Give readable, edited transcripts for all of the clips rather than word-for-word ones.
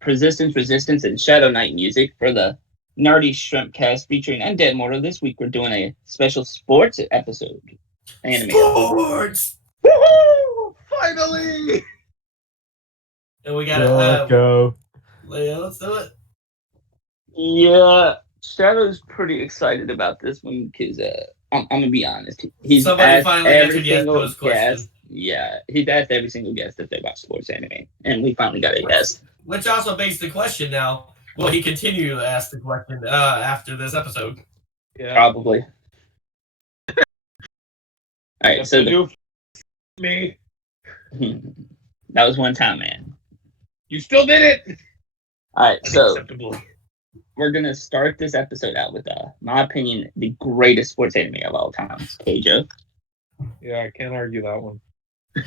Persistence, Resistance, and Shadow Knight music for the Nerdy Shrimp Cast featuring Undead Mortal. This week we're doing a special sports episode. Anime. Sports! Woohoo! Finally! And we got Let's go. Yeah, let's do it. Yeah, Shadow's pretty excited about this one because I'm gonna be honest. He's Somebody asked finally every answered yes to single his question. guest. Yeah, he's asked every single guest if they watch sports anime, and we finally got a yes. Which also begs the question now. Will he continue to ask the question after this episode? Yeah. Probably. All right, so me. that was one time, man. You still did it. All right, so Unacceptable. we're gonna start this episode out with, my opinion, the greatest sports anime of all time, Keijo. Yeah, I can't argue that one.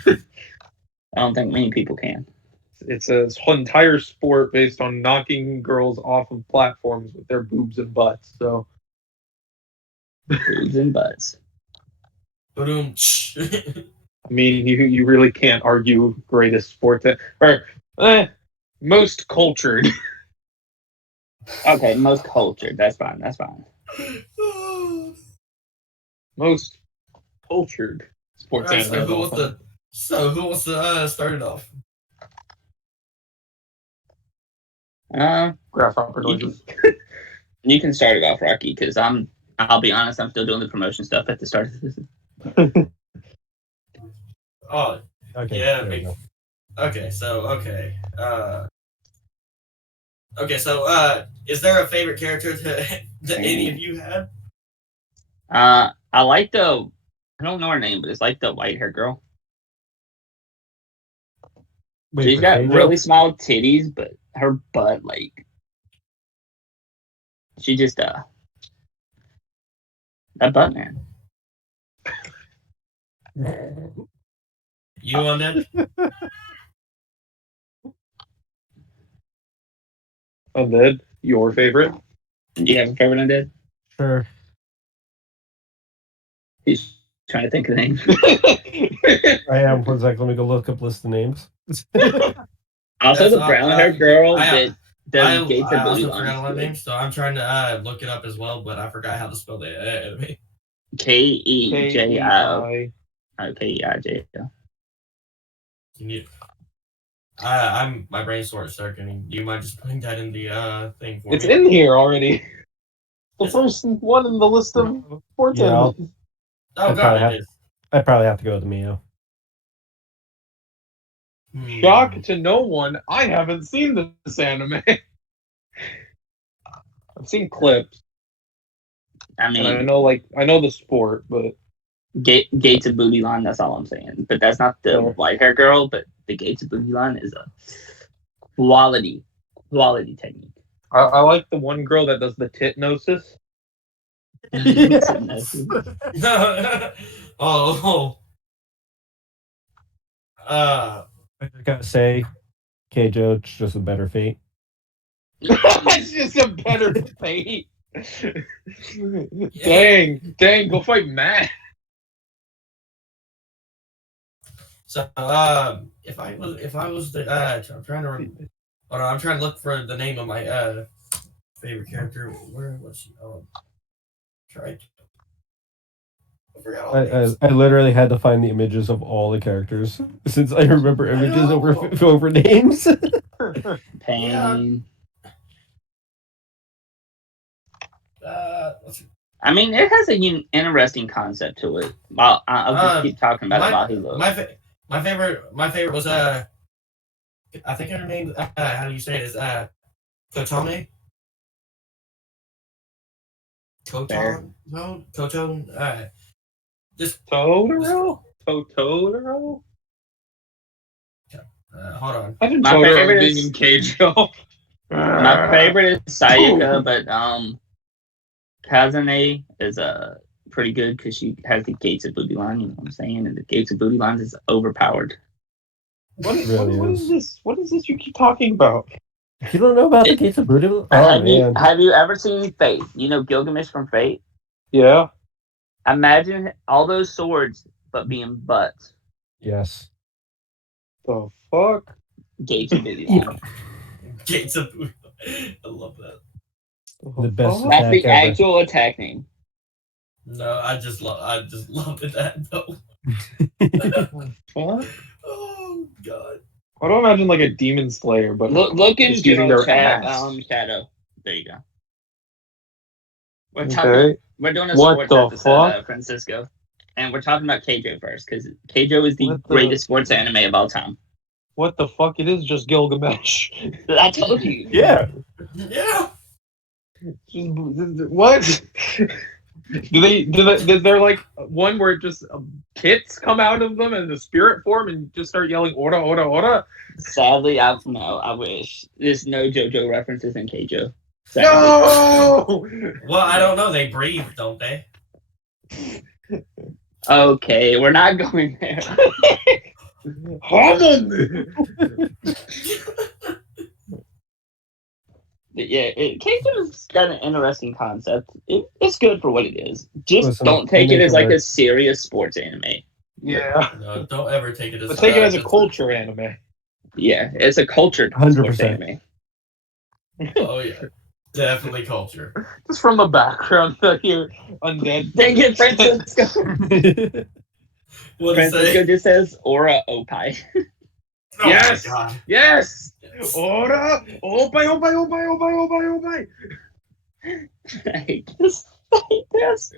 I don't think many people can. It's a entire sport based on knocking girls off of platforms with their boobs and butts. So Boobs and butts. Boom. I mean, you really can't argue greatest sport most cultured. Okay, most cultured. That's fine. That's fine. Most cultured sports Right, anime. who wants to start it off? Grasshopper noises. You can start it off, Rocky, because I'll be honest, I'm still doing the promotion stuff at the start of this. Oh, Okay. yeah. there we go. Okay, so is there a favorite character that any of you had? I like the, I don't know her name, but it's like the white hair girl. Wait, She's for got Keijo? really small titties, but her butt, like, she just, that butt, man. You on that? Undead, your favorite? Do you have a favorite Undead? Sure. He's trying to think of the name. I am. One sec. Let me go look up list of names. Also, the brown hair girl I that Gates of also Blue forgot my name, on. so I'm trying to look it up as well, but I forgot how to spell the enemy. Keiji. Keiji. Can you? My brain's sort of circling. Do you mind just putting that in the thing for It's me? in here already. The first one in the list of sports Yeah, anime. Oh I'd god, probably it have- is. I probably have to go with Mio. Shock to no one, I haven't seen this anime. I've seen clips, I and I mean, know the sport, but Gates of Booty Line, that's all I'm saying. But that's not the Sure. white hair girl, but the Gates of Booty Line is a quality technique. I like the one girl that does the titnosis. Oh. I just gotta say, Keijo, it's just a better fate. It's just a better fate. Dang, go fight Matt. So if I was the I'm trying to remember. Hold on, I'm trying to look for the name of my favorite character. Where was she? Tried. I forgot all the names. I literally had to find the images of all the characters since I remember images over names. Pain. Let's see. I mean, it has an interesting concept to it. Well, I'll just keep talking about it while he looks. My favorite was I think her name how do you say it is Kotone. Koton? No, Koton. Just Totoro? hold on. I didn't My Totoro favorite being is- in Keijo. My favorite is Sayaka, but Kazane is pretty good because she has the Gates of Booty Line. You know what I'm saying? And the Gates of Booty Lines is overpowered. What really is is. this? What is this you keep talking about? You don't know about the case of Brutal? Oh, man. Have you ever seen Fate? You know Gilgamesh from Fate? Yeah. Imagine all those swords, but being butts. Yes. The fuck? Gates of Booty Line. Gates of Buddha. I love that. The best fuck? That's the attack ever. actual attack name. No, I just love it that though. What? Oh god. I don't imagine like a demon slayer, but Look in just using general their chat, ass. Shadow. There you go. Okay. We're doing a What sports the episode, fuck? Francisco. And we're talking about Keijo first, because Keijo is the What the- greatest sports anime of all time. What the fuck? It is just Gilgamesh. I told you. Yeah. Yeah. What? Is there like one where just pits come out of them in the spirit form and just start yelling "Ora, ora, ora"? Sadly, I wish. There's no JoJo references in Keijo. Sadly. No. Well, I don't know. They breathe, don't they? Okay, we're not going there. Hammond. But yeah, Keijo's got an interesting concept. It's good for what it is. Just Listen, don't take it as like work. a serious sports anime. Yeah. No, don't ever take it as. But take it as a just culture anime. Yeah, it's a cultured 100%. sports anime. Oh yeah, definitely culture. Just from the background, I hear undead. Dang it, Francisco. What is Francisco it? just says Aura Opai. Oh Yes! my god. Yes. Yes. Ora, opai, opai, opai, opai, opai, opai. Yes.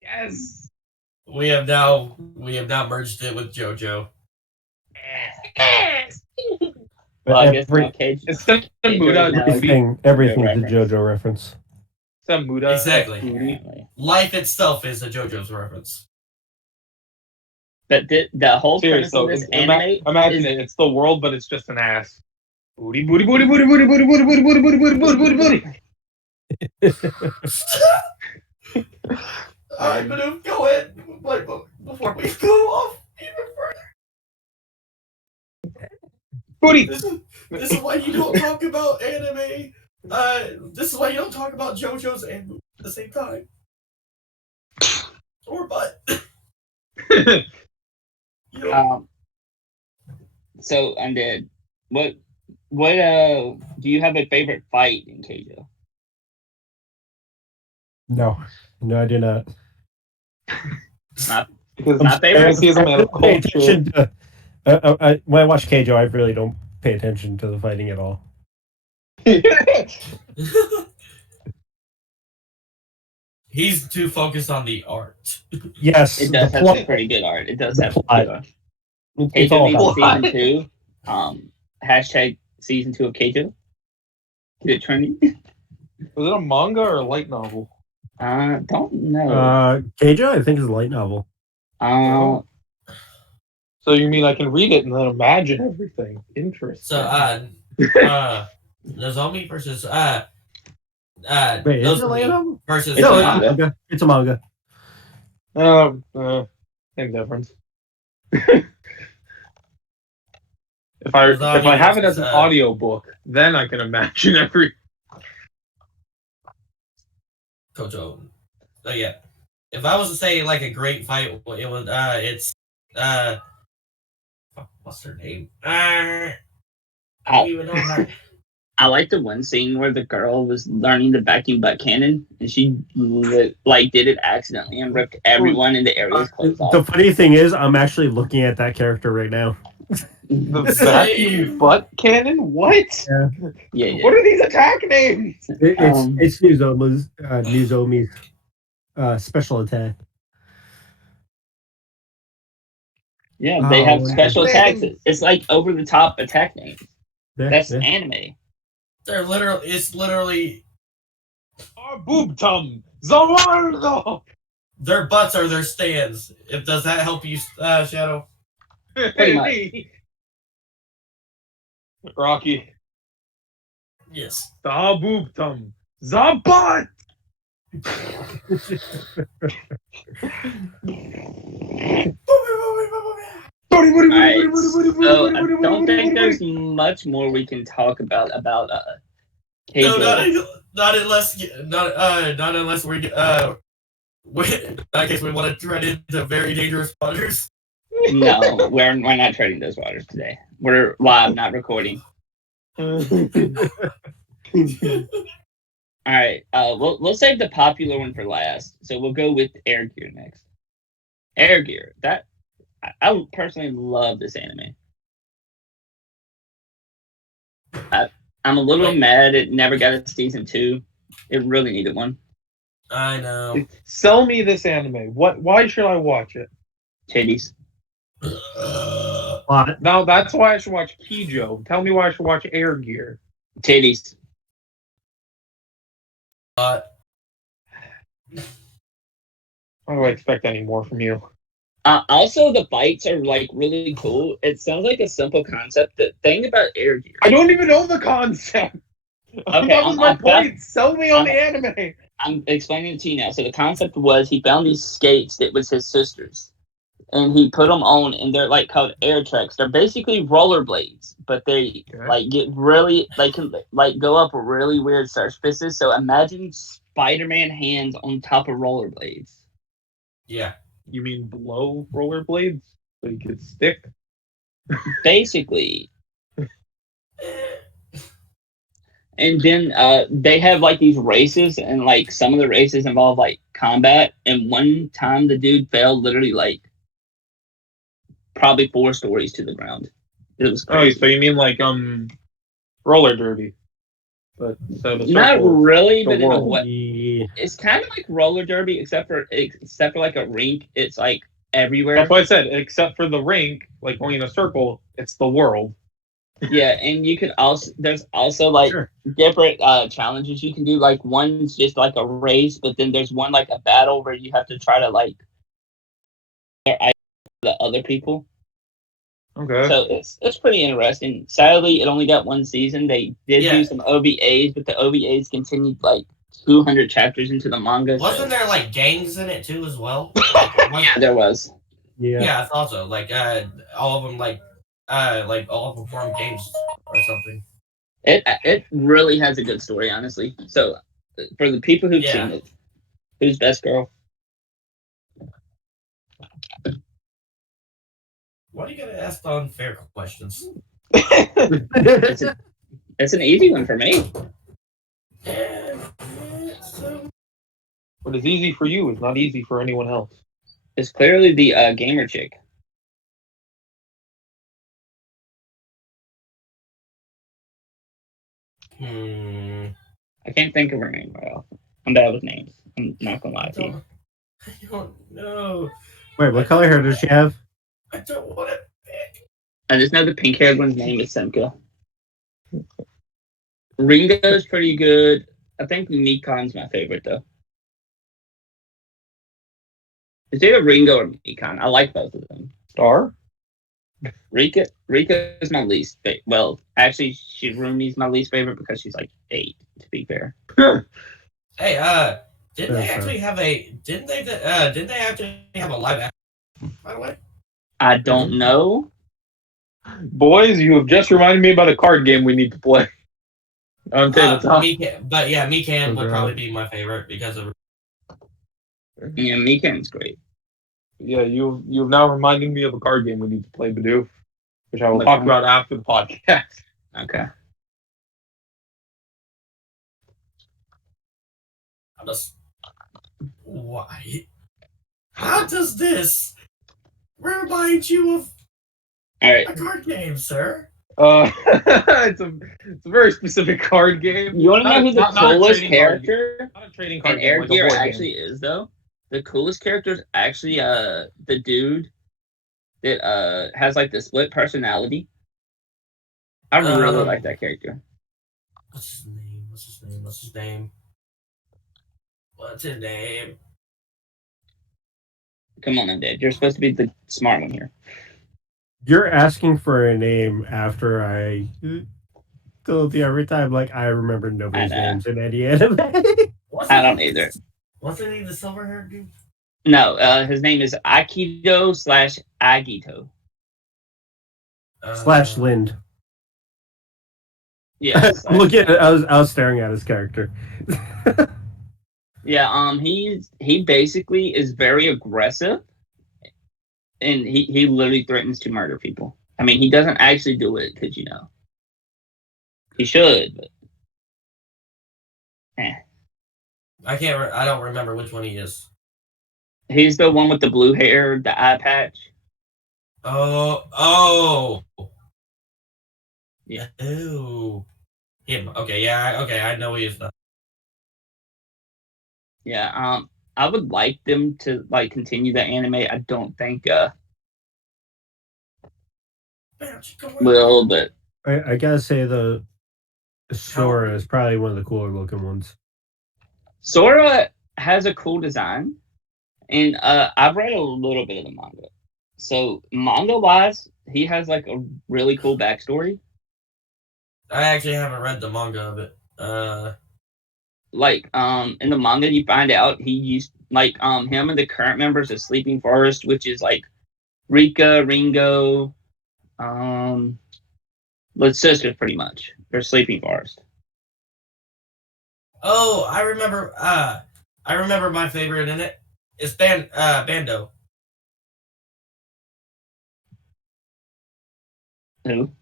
Yes. We have now merged it with JoJo. Yes. Well, I guess Every- now Cage. Instead of Muda, Now- everything's a reference. JoJo reference. instead of Muda. Exactly. Apparently. Life itself is a JoJo's reference. But the whole premise Seriously, of this anime imagine is it. It's the world, but it's just an ass. Booty, booty, booty, booty, booty, booty, booty, booty, booty, booty, booty, booty, booty. Alright, but go ahead. Like, before we go off even further. Booty. This is why you don't talk about anime. This is why you don't talk about JoJo's and at the same time. Or butt. You know, So Undead, what do you have a favorite fight in Keijo? No, I do not. Because My favorite- fantasy is a man of Pay culture. attention to, when I watch Keijo, I really don't pay attention to the fighting at all. he's too focused on the art. Yes, It does the have some plot. pretty good art. It does The have some plot. good art. It's all Keijo about needs season 2. Hashtag season 2 of Keijo. Get it trending? Was it a manga or a light novel? Don't know. Keijo, I think, is a light novel. So you mean I can read it and then imagine everything? Interesting. So, Nozomi versus Wait, is it a light Nozomi novel? versus It's a No, manga. it's a manga. It's a manga. Same difference. If I have it as an audio book, then I can imagine every. Kojo. So yeah, if I was to say like a great fight, it would it's what's her name? I don't even know her. I like the one scene where the girl was learning the vacuum butt cannon, and she did it accidentally and ripped everyone in the area's clothes The off. funny thing is, I'm actually looking at that character right now. The vacuum butt cannon? What? Yeah. What are these attack names? It's Nozomi's special attack. Yeah, they have Oh, special yeah. attacks. It's like over the top attack names. Yeah, That's yeah. anime. They're literally. It's literally Our boob tum. Zawardo. their butts are their stands. If does that help you, Shadow? Pretty much. Rocky. Yes. The boob tum. The butt. Alright, so I don't think there's much more we can talk about No, Keijo. not unless we in that case we want to tread into very dangerous waters. No, we're not treading those waters today. We're live, not recording. All right. We'll save the popular one for last. So we'll go with Air Gear next. Air Gear. That I personally love this anime. I'm a little mad it never got a season 2. It really needed one. I know. Sell me this anime. Why should I watch it? Titties. What? Now that's why I should watch Kijo. Tell me why I should watch Air Gear. Titties. How do I expect any more from you? Also, the fights are like really cool. It sounds like a simple concept. The thing about Air Gear. I don't even know the concept. Okay, that was my point. Sell me on the anime. I'm explaining it to you now. So the concept was he found these skates that was his sister's, and he put them on, and they're like called air tracks. They're basically rollerblades, but they like get really they can like go up really weird surfaces. So imagine Spider-Man hands on top of rollerblades. Yeah. You mean below rollerblades so you could stick? Basically. And then they have like these races, and like some of the races involve like combat. And one time the dude fell literally like probably 4 stories to the ground. It was crazy. Oh, so you mean like roller derby? But so the not really, but in a world. way, it's kind of like roller derby, except for like a rink. It's like everywhere. That's what I said. Except for the rink, like going in a circle, it's the world. Yeah, and you could also there's also like different challenges you can do. Like one's just like a race, but then there's one like a battle where you have to try to like the other people. Okay. So it's pretty interesting. Sadly, it only got 1 season. They did do some OVAs, but the OVAs continued like 200 chapters into the manga. Wasn't there like gangs in it too as well? Yeah, there was. Yeah, I thought so. Like all of them like all of them formed gangs or something. It really has a good story, honestly. So for the people who've seen it, who's best girl? Why do you gotta ask the unfair questions? It's an easy one for me. What is easy for you is not easy for anyone else. It's clearly the gamer chick. I can't think of her name right off. I'm bad with names. I'm not gonna lie to you. I don't know. Wait, what color hair does she have? I don't want to pick. I just know the pink-haired one's name is Simka. Ringo's pretty good. I think Mikan's my favorite though. It's either Ringo or Mikan. I like both of them. Star? Rika is my least favorite. Well, actually, Shirumi's my least favorite because she's like 8. To be fair. Hey, didn't they actually have a? Didn't they actually have a live action? By the way, I don't know. Boys, you have just reminded me about a card game we need to play on tabletop. Mikan would probably be my favorite because of. Yeah, Mikan's great. Yeah, you've now reminded me of a card game we need to play, Bidoof, which I will talk about after the podcast. Okay. Why? How does this remind you of a card game, sir? It's a very specific card game. You want to know who the coolest character not a trading card in game, Air like Gear a board actually game. is, though? The coolest character is actually the dude that has like the split personality. I really like that character. What's his name? Come on, Undead. You're supposed to be the smart one here. You're asking for a name after I told you every time, like, I remember nobody's names in any anime. I don't either. Wasn't he the silver haired dude? No, his name is Aikido/Agito. / Lind. Yeah. Look at it. I was staring at his character. Yeah, he basically is very aggressive, and he literally threatens to murder people. I mean, he doesn't actually do it because He should, but I don't remember which one he is. he's the one with the blue hair, the eye patch. Oh. Yeah. Ooh. Him. Okay, yeah, okay, I know he is not. Yeah, I would like them to like continue the anime. I don't think will, but I gotta say the Sora is probably one of the cooler looking ones. Sora has a cool design, and I've read a little bit of the manga. So manga wise, he has like a really cool backstory. I actually haven't read the manga of it. Like in the manga, you find out he used like him and the current members of Sleeping Forest, which is like Rika, Ringo, the sisters pretty much. They're Sleeping Forest. Oh, I remember my favorite in it. It's Bando. Who?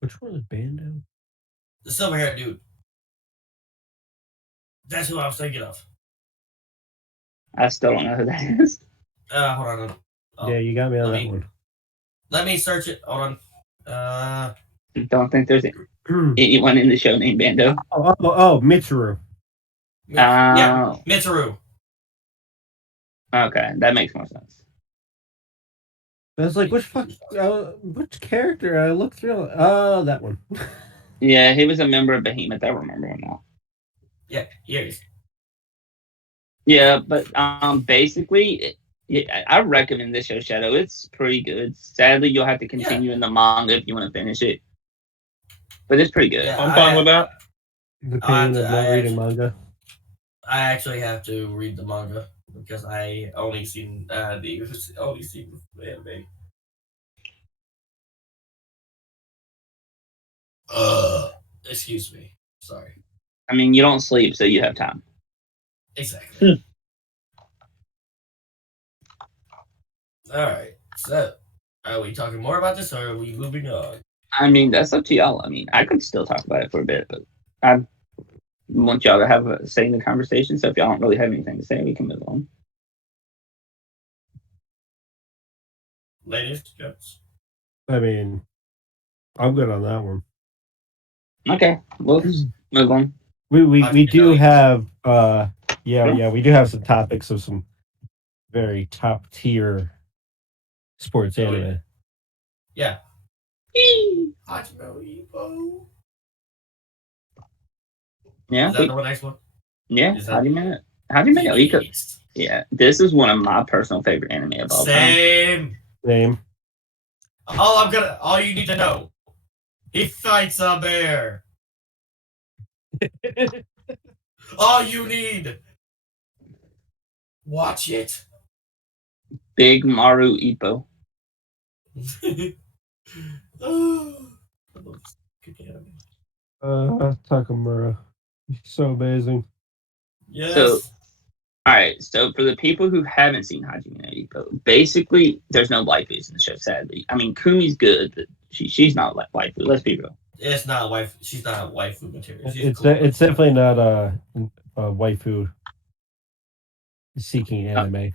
Which one is Bando? The silver haired dude. That's who I was thinking of. I still don't know who that is. Hold on. Oh, Yeah, you got me on that one. Let me search it. Hold on. Don't think there's anyone in the show named Bando. Oh, Mitsuru. Yeah, Mitsuru. Okay, that makes more sense. I was like, which character? I looked through. Oh, that one. Yeah, he was a member of Behemoth. I remember him now. Yeah, here he is. Yeah, but basically, I recommend this show, Shadow. It's pretty good. Sadly, you'll have to continue in the manga if you want to finish it. But it's pretty good. Yeah, I'm fine with that. The pain of not reading manga. I actually have to read the manga because I only seen the anime. Excuse me. Sorry. I mean, you don't sleep, so you have time. Exactly. All right. So, are we talking more about this, or are we moving on? I mean, that's up to y'all. I mean, I could still talk about it for a bit, but I want y'all to have a say in the conversation. So if y'all don't really have anything to say, we can move on. Ladies, gents. I mean, I'm good on that one. Okay, we'll move on. We do have we do have some topics of some very top tier sports anime. Yeah. Yeah. Is that the next one? Yeah. Hajime no Ippo. Yeah, this is one of my personal favorite anime of all time. Same. All you need to know. He fights a bear. All you need. Watch it. Big Maru Ippo. Takamura. He's so amazing. Yes. So, alright, so for the people who haven't seen Hajime no Ippo, basically there's no waifus in the show, sadly. I mean, Kumi's good, but she's not like waifu, let's be real. It's not a wife. She's not a waifu material. It's definitely not a waifu seeking anime.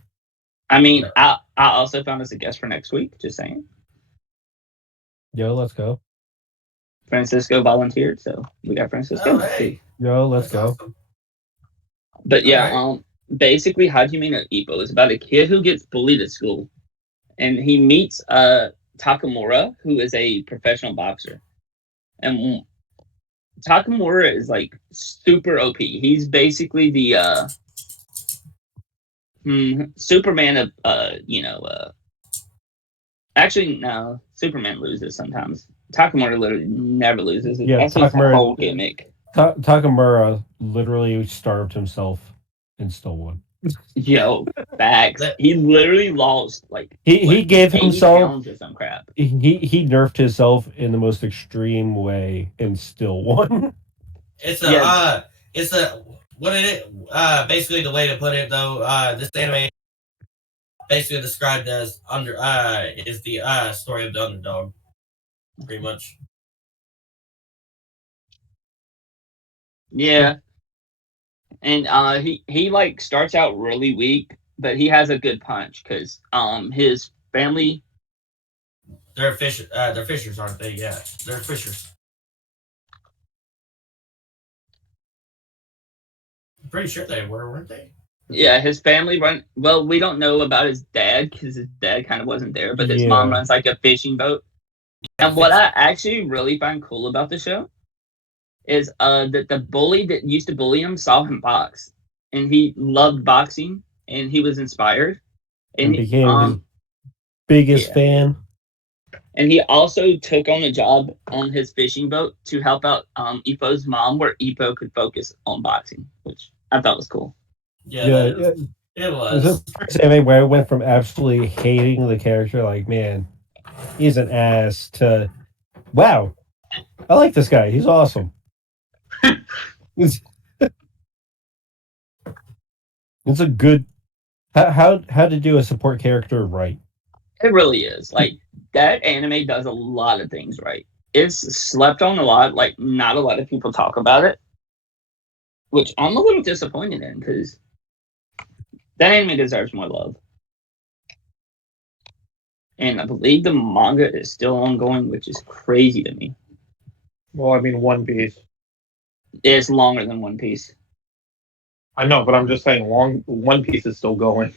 I mean, I also found us a guest for next week, just saying. Yo, let's go. Francisco volunteered, so we got Francisco. Oh, hey. Yo, let's go. Awesome. But yeah, basically Hajime no Ippo is about a kid who gets bullied at school. And he meets Takamura, who is a professional boxer. And Takamura is like super OP. He's basically the Superman of actually no, Superman loses sometimes. Takamura literally never loses. Yeah, that's his whole gimmick. Takamura literally starved himself and still won. Yo, facts. He literally lost he gave himself or some crap. He nerfed himself in the most extreme way and still won. Basically the way to put it though, this anime basically described as is the story of the underdog, pretty much. Yeah, and he like starts out really weak, but he has a good punch because his family. They're fish. They're fishers, aren't they? Yeah, they're fishers. I'm pretty sure they were, weren't they? Yeah, his family run. Well, we don't know about his dad because his dad kind of wasn't there, but his mom Yeah. runs like a fishing boat. And what I actually really find cool about the show is that the bully that used to bully him saw him box, and he loved boxing, and he was inspired, And and became his biggest yeah, fan. and he also took on a job on his fishing boat to help out Ipo's mom, where Ipo could focus on boxing, which I thought was cool. Yeah, Yeah. it This is was. the first anime where I went from absolutely hating the character, like, man, he's an ass, to, wow, I like this guy. He's awesome. It's a good how to do a support character right. It really is. Like that anime does a lot of things right. It's slept on a lot. Like not a lot of people talk about it, which I'm a little disappointed in because that anime deserves more love. And I believe the manga is still ongoing, which is crazy to me. Well, I mean, One Piece. It's longer than One Piece. I know, but I'm just saying, One Piece is still going.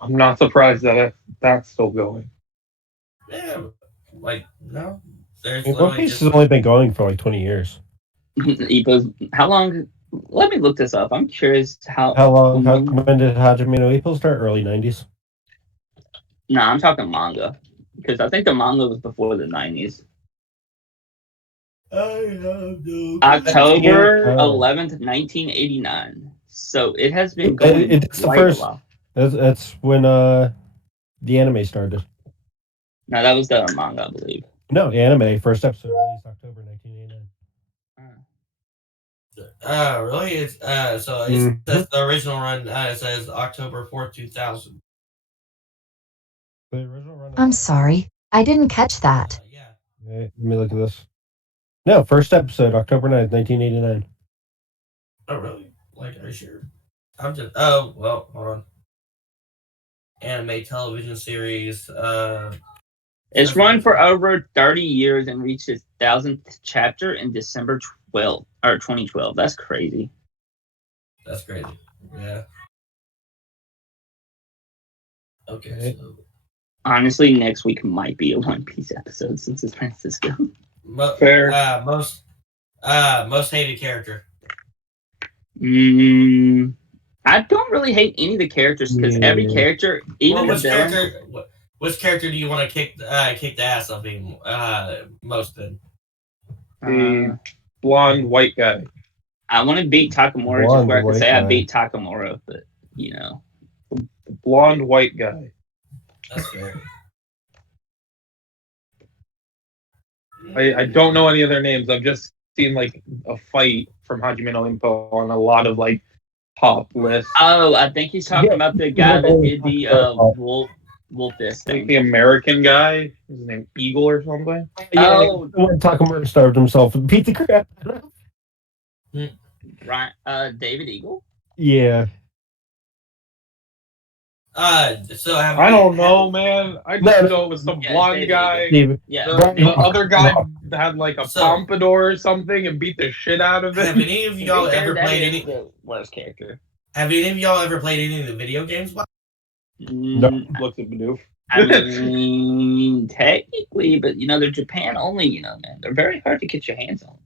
I'm not surprised that that's still going. Yeah, like no. There's One literally Piece just has only been going for like 20 years. How long? Let me look this up. I'm curious how. How long? When did Hajime no Ippo start? Early 90s. No, I'm talking manga because I think the manga was before the 90s. October 11th, 1989. So it has been going It's the quite first. a while. That's when the anime started. No, that was the manga, I believe. No, anime first episode released October 1989. Really? It's so it says the original run. It says October 4th, 2000. The original run. I'm sorry, I didn't catch that. Yeah. Let me look at this. No, first episode October 9th, 1989. Oh really? Like, are you sure? I'm just. Oh well, hold on. Anime television series. It's run for over 30 years and reached its 1000th chapter in December 2012. That's crazy. That's crazy. Yeah. Okay. So, honestly, next week might be a One Piece episode since it's Francisco. Fair. Most hated character. I don't really hate any of the characters because every character, even Well, the villain. Which character do you want to kick the ass of being most in? The blonde white guy. I want to beat Takamura just where I can say I beat Takamura, but you know. The blonde white guy. That's fair. I don't know any of their names. I've just seen like a fight from Hajime no Ippo on a lot of like top lists. Oh, I think he's talking about the guy that did the Wolfist thing. Like the American guy. Is his name Eagle or something? Oh, when Takamura starved himself and beat the crap out of him. Right, David Eagle? Yeah. So I don't know, man. I just know it was some blonde guy. Yeah. The other guy had like a pompadour or something and beat the shit out of it. Have any of y'all ever played any? The worst character. Have any of y'all ever played any of the video games? No. Looks at Bidoof. I mean, technically, but you know, they're Japan only. You know, man, they're very hard to get your hands on.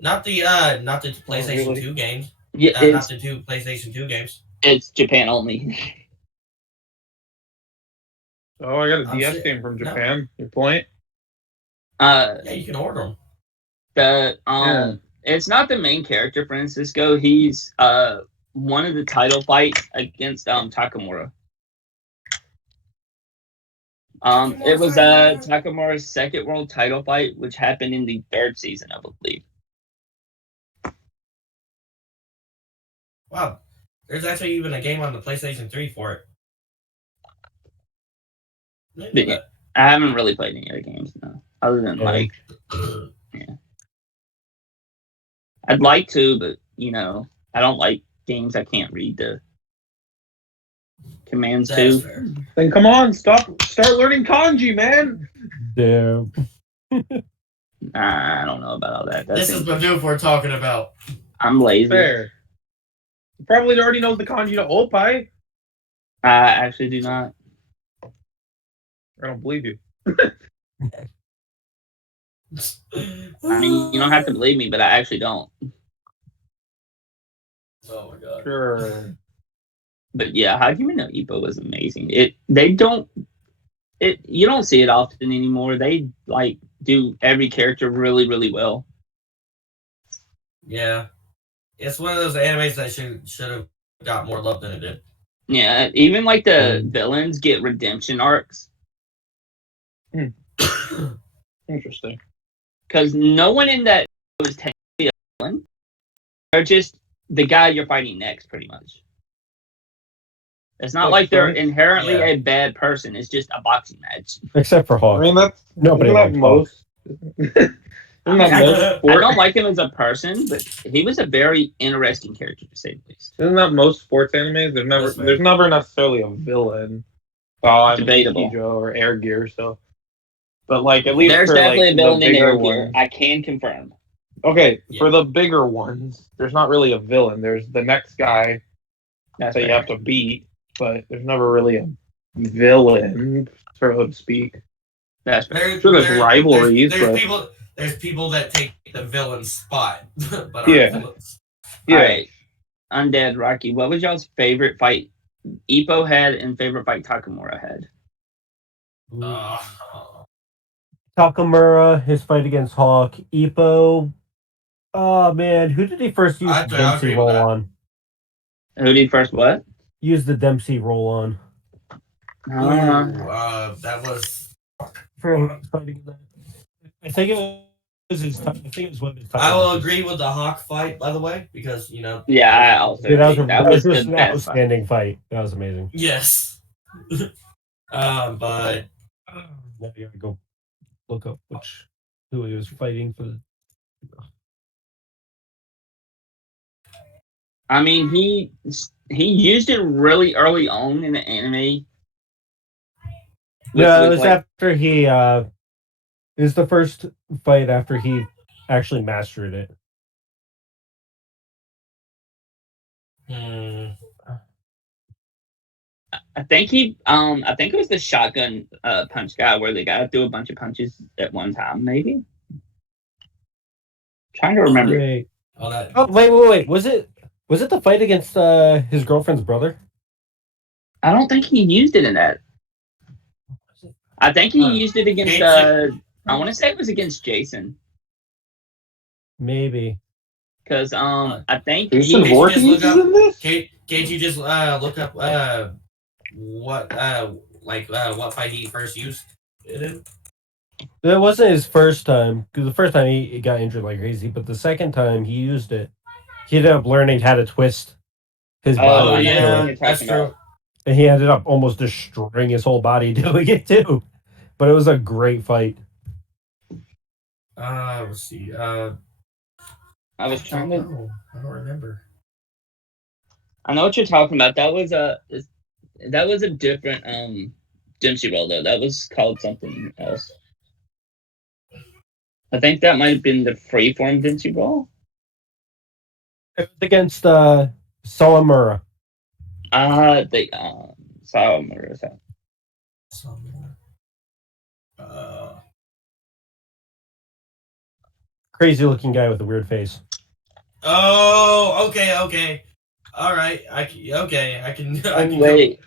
Not the PlayStation 2 games. Yeah, not the two PlayStation 2 games. It's Japan only. Oh, I got a DS game from Japan. Your point? Yeah, you can order them. It's not the main character, Francisco. He's one of the title fights against Takamura. It was Takamura's second world title fight, which happened in the 3rd season, I believe. Wow, there's actually even a game on the PlayStation 3 for it. I haven't really played any other games, no. Other than like, yeah. I'd like to, but I don't like games I can't read the commands That's to. fair. Then come on, start learning kanji, man. Damn. I don't know about all that. This is bidoof we're talking about. I'm lazy. Fair. You probably already knows the kanji to opai. I actually do not. I don't believe you. I mean, you don't have to believe me, but I actually don't. Oh my god. Sure. But yeah, Hajime no Ippo was amazing. You don't see it often anymore. They like do every character really, really well. Yeah. It's one of those animes that should have got more love than it did. Yeah, even like the villains get redemption arcs. Interesting. Because no one in that was technically a villain. They're just the guy you're fighting next, pretty much. It's not like they're inherently a bad person. It's just a boxing match. Except for Hawk. I mean, that's Nobody likes Hawk. I don't like him as a person, but he was a very interesting character to say the least. Isn't that most sports animes? There's never necessarily a villain. Well, I'm Debatable. Ichijo or Air Gear, so. But like at least There's for definitely like a villain the in bigger Air Gear. ones. I can confirm. Okay, Yeah. for the bigger ones, there's not really a villain. There's the next guy that you have to beat, but there's never really a villain, so to speak. That's fair. Sure, there's rivalries, but There's people that take the villain's spot, but aren't Yeah. villains. yeah. All right. Undead Rocky, what was y'all's favorite fight Ippo had and favorite fight Takamura had? Takamura, his fight against Hawk. Ippo. Oh man, who did he first use the I'll Dempsey agree with roll that. on? Who did first what? Use the Dempsey roll on. That was. For fighting that. I think it was his. I think it was one of his. I will agree with the Hawk fight, by the way, because Yeah, I also Dude, agree. that was the just an best fight. outstanding fight. That was amazing. Yes. But Now you gotta go look up who he was fighting for. I mean, he used it really early on in the anime. No, it was after he. It was the first fight after he actually mastered it. I think it was the shotgun punch guy where the guy threw a bunch of punches at one time, maybe. Trying to remember. Wait. Oh, Wait. Was it the fight against his girlfriend's brother? I don't think he used it in that. I think he used it against I want to say it was against Jason. Maybe. Because I think Jason Voorhees is in this? Can't you just look up what fight he first used it in? That wasn't his first time, because the first time he got injured like crazy, but the second time he used it, he ended up learning how to twist his body. Oh, Yeah, that's true. And he ended up almost destroying his whole body doing it too. But it was a great fight. Let's see. I was trying to. I don't remember. I know what you're talking about. That was a different Dempsey roll though. That was called something else. I think that might have been the freeform Dempsey roll. It was against Sawamura. The Sawamura. Crazy looking guy with a weird face. Oh, okay. All right, I can. Wait.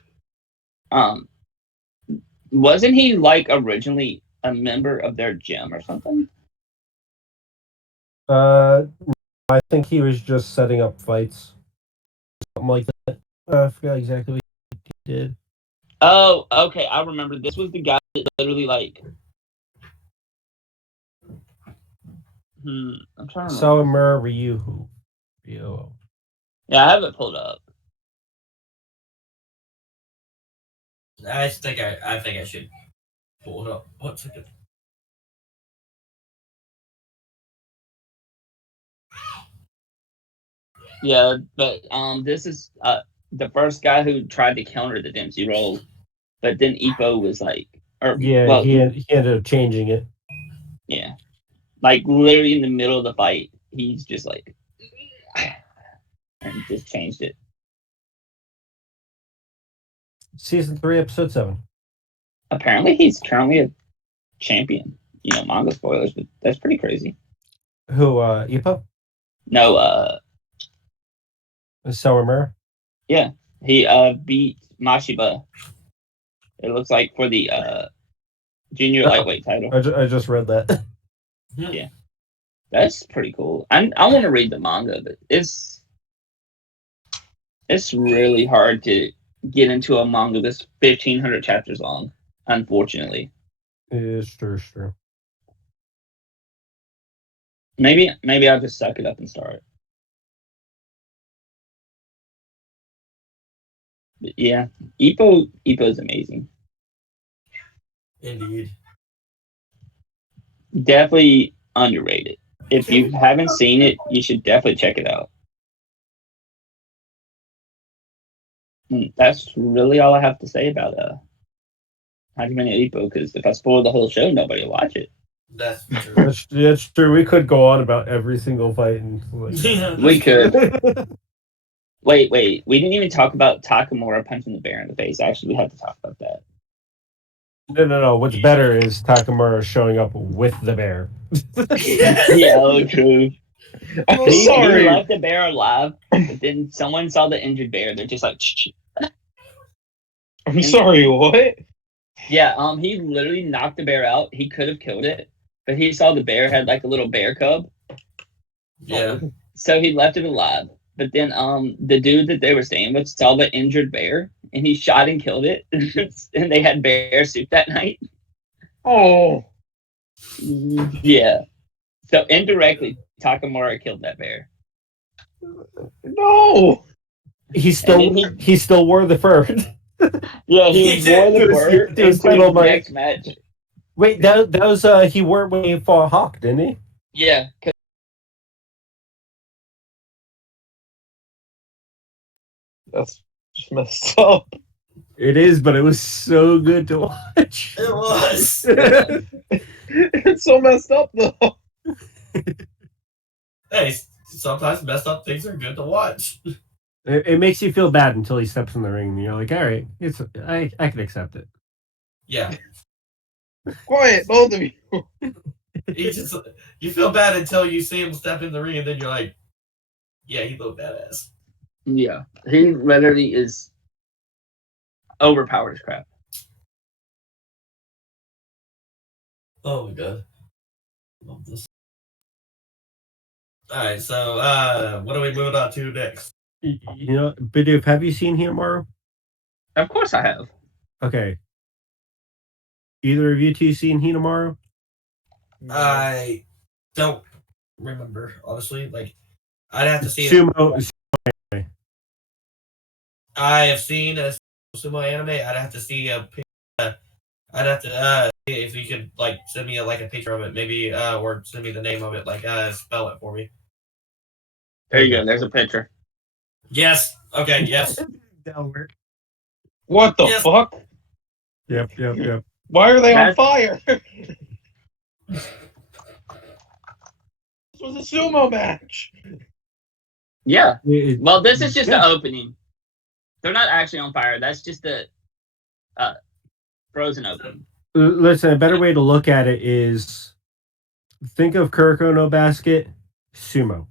Wasn't he like originally a member of their gym or something? I think he was just setting up fights. Something like that. I forgot exactly what he did. Oh, okay. I remember. This was the guy that literally like. I'm trying to remember. Sawamura Ryu. Yeah, I have it pulled up. I think I should pull it up. 1 second. Yeah, but this is the first guy who tried to counter the Dempsey role, but then Ippo was like, or Yeah, well, he ended up changing it. yeah, like literally in the middle of the fight, he's just like, and just changed it. Season 3, episode 7. Apparently, he's currently a champion. You know, manga spoilers, but that's pretty crazy. Who, Ippo? No, Sawamura? yeah, he beat Mashiba. It looks like for the junior lightweight title. I just read that. Yeah, that's pretty cool. I want to read the manga, but it's really hard to get into a manga that's 1,500 chapters long. Unfortunately, It's true. maybe I'll just suck it up and start. But yeah, Ippo's amazing. Indeed. Definitely underrated. If you haven't seen it, you should definitely check it out. That's really all I have to say about Hajime no Ippo, because if I spoil the whole show, nobody will watch it. That's true. That's true. We could go on about every single fight. And We could. Wait. We didn't even talk about Takamura punching the bear in the face. Actually, we have to talk about that. No. What's better is Takamura showing up with the bear. Yeah, true. I'm He sorry. left the bear alive, but then someone saw the injured bear. They're just like, shh. I'm sorry, what? Yeah, he literally knocked the bear out. He could have killed it, but he saw the bear had like a little bear cub. Yeah. So he left it alive. But then the dude that they were staying with saw the injured bear, and he shot and killed it. And they had bear soup that night. Oh. Yeah. So indirectly, Takamura killed that bear. No. He still wore the fur. Yeah, he He wore the did. fur It was into titled his by- next match. Wait, that was he wore it when he fought Hawk, didn't he? Yeah. That's just messed up. It is, but it was so good to watch. It was. It's so messed up though. Hey, sometimes messed up things are good to watch. It makes you feel bad until he steps in the ring, and you're like, all right, I can accept it. Yeah. Quiet, both of you. You feel bad until you see him step in the ring, and then you're like, yeah, he looked badass. Yeah. He literally is overpowered as crap. Oh my god. Love this. Alright, so what are we moving on to next? You know, Bidoof, have you seen Hinamaru? Of course I have. Okay. Either of you two seen Hinamaru? I don't remember, honestly. Like, I'd have to see it. Sumo. I have seen a sumo anime. I'd have to see a picture. I'd have to see if you could like send me a picture of it, maybe, or send me the name of it, like spell it for me. There you go. There's a picture. Yes. Okay. Yes. That'll work. What the Yes. fuck? Yep. Why are they on That's- fire? This was a sumo match. Yeah. It- Well, this is just Yeah. the opening. They're not actually on fire. That's just the frozen opening. Listen, a better way to look at it is think of Kuroko no Basket, sumo.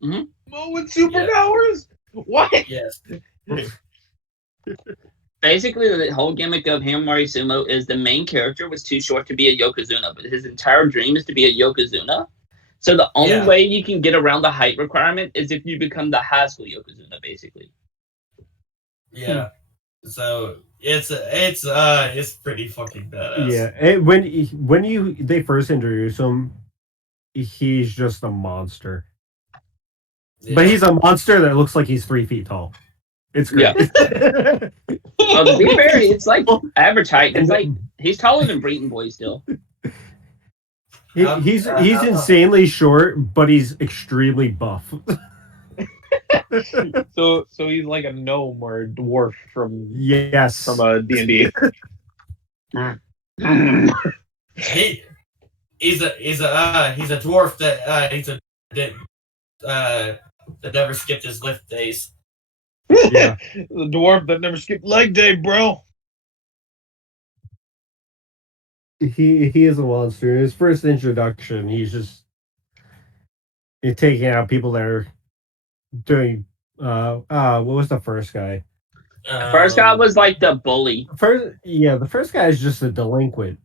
Mo with superpowers? What? Yes. Basically, the whole gimmick of Hinamaru Sumo is the main character was too short to be a Yokozuna, but his entire dream is to be a Yokozuna. So the only Yeah. way you can get around the height requirement is if you become the high school Yokozuna, basically. Yeah. So it's pretty fucking badass. Yeah, when they first introduce him, he's just a monster. Yeah. But he's a monster that looks like he's 3 feet tall. It's great. Well, to be fair, it's like average height. It's like he's taller than Breton Boy still. He's insanely short, but he's extremely buff. So he's like a gnome or a dwarf from Yes. a D&D. He's a dwarf that never skipped his lift days. Yeah. The dwarf that never skipped leg day, bro. He is a monster. His first introduction, he's taking out people that are doing what was the first guy? The first guy was like the bully The first guy is just a delinquent.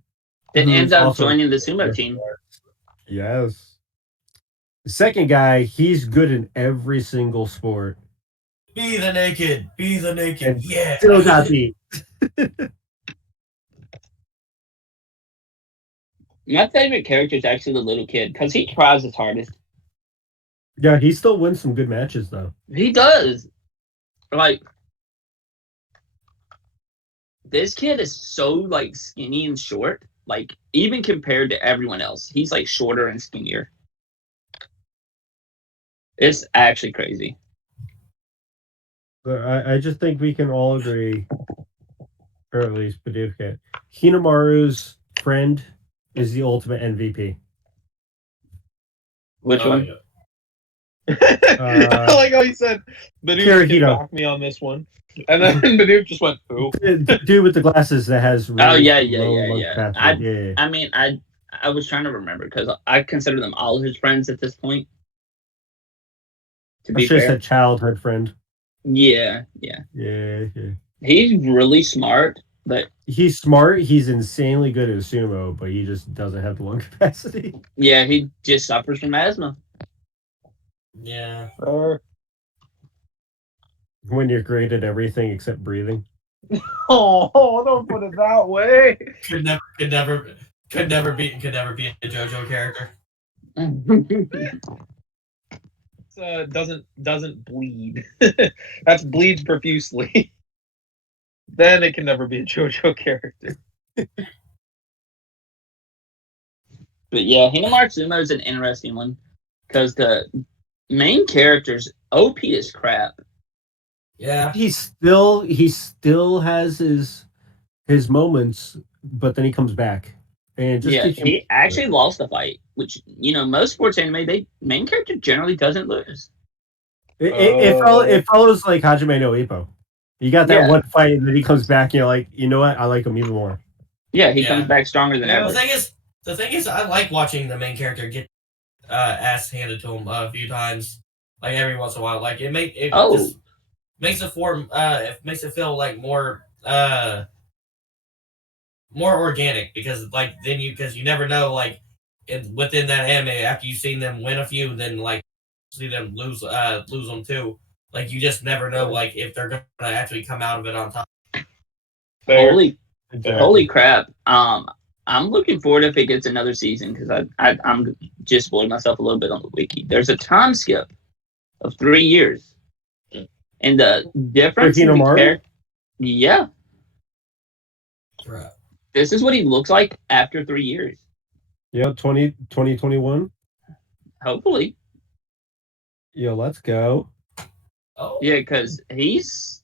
that who's ends up also- joining the sumo team. Yes. The second guy, he's good in every single sport. Be the naked. And Yeah. still got beat. My favorite character is actually the little kid because he tries his hardest. Yeah, he still wins some good matches though. He does. Like, this kid is so like skinny and short. Like, even compared to everyone else, he's like shorter and skinnier. It's actually crazy. But I just think we can all agree, or at least Bidoof can. Hinamaru's friend is the ultimate MVP. Which one? Yeah. I like how he said, Bidoof can Kirihito. back me on this one. And then Bidoof just went, who? The dude with the glasses that has really Yeah. low lung capacity. Yeah. I mean, I was trying to remember because I consider them all his friends at this point. To be That's just fair, a childhood friend. yeah. Yeah. He's really smart, but He's smart. He's insanely good at sumo, but he just doesn't have the lung capacity. yeah, he just suffers from asthma. Yeah. When you're great at everything except breathing. Oh, don't put it that way. Could never be a JoJo character. Doesn't bleed. That's bleeds profusely. Then it can never be a JoJo character. But yeah, Hinamar Sumo is an interesting one because the main character's OP as crap. Yeah. He still has his moments, but then he comes back and just Yeah, keeps he actually lost the fight, which most sports anime, main character generally doesn't lose. It follows like Hajime no Ippo. You got that Yeah. one fight, and then he comes back, and you're like, you know what? I like him even more. Yeah, he comes back stronger than ever. The thing is, I like watching the main character get ass handed to him a few times, like every once in a while. Like it just makes it feel like more organic because you never know within that anime after you've seen them win a few, then like see them lose them too. Like you just never know like if they're gonna actually come out of it on top. Holy crap! I'm looking forward if it gets another season because I'm just spoiling myself a little bit on the wiki. There's a time skip of 3 years, and the difference in the character. Yeah, Right. this is what he looks like after 3 years. Yeah, 2021. Hopefully, Yo, let's go. Oh yeah, because he's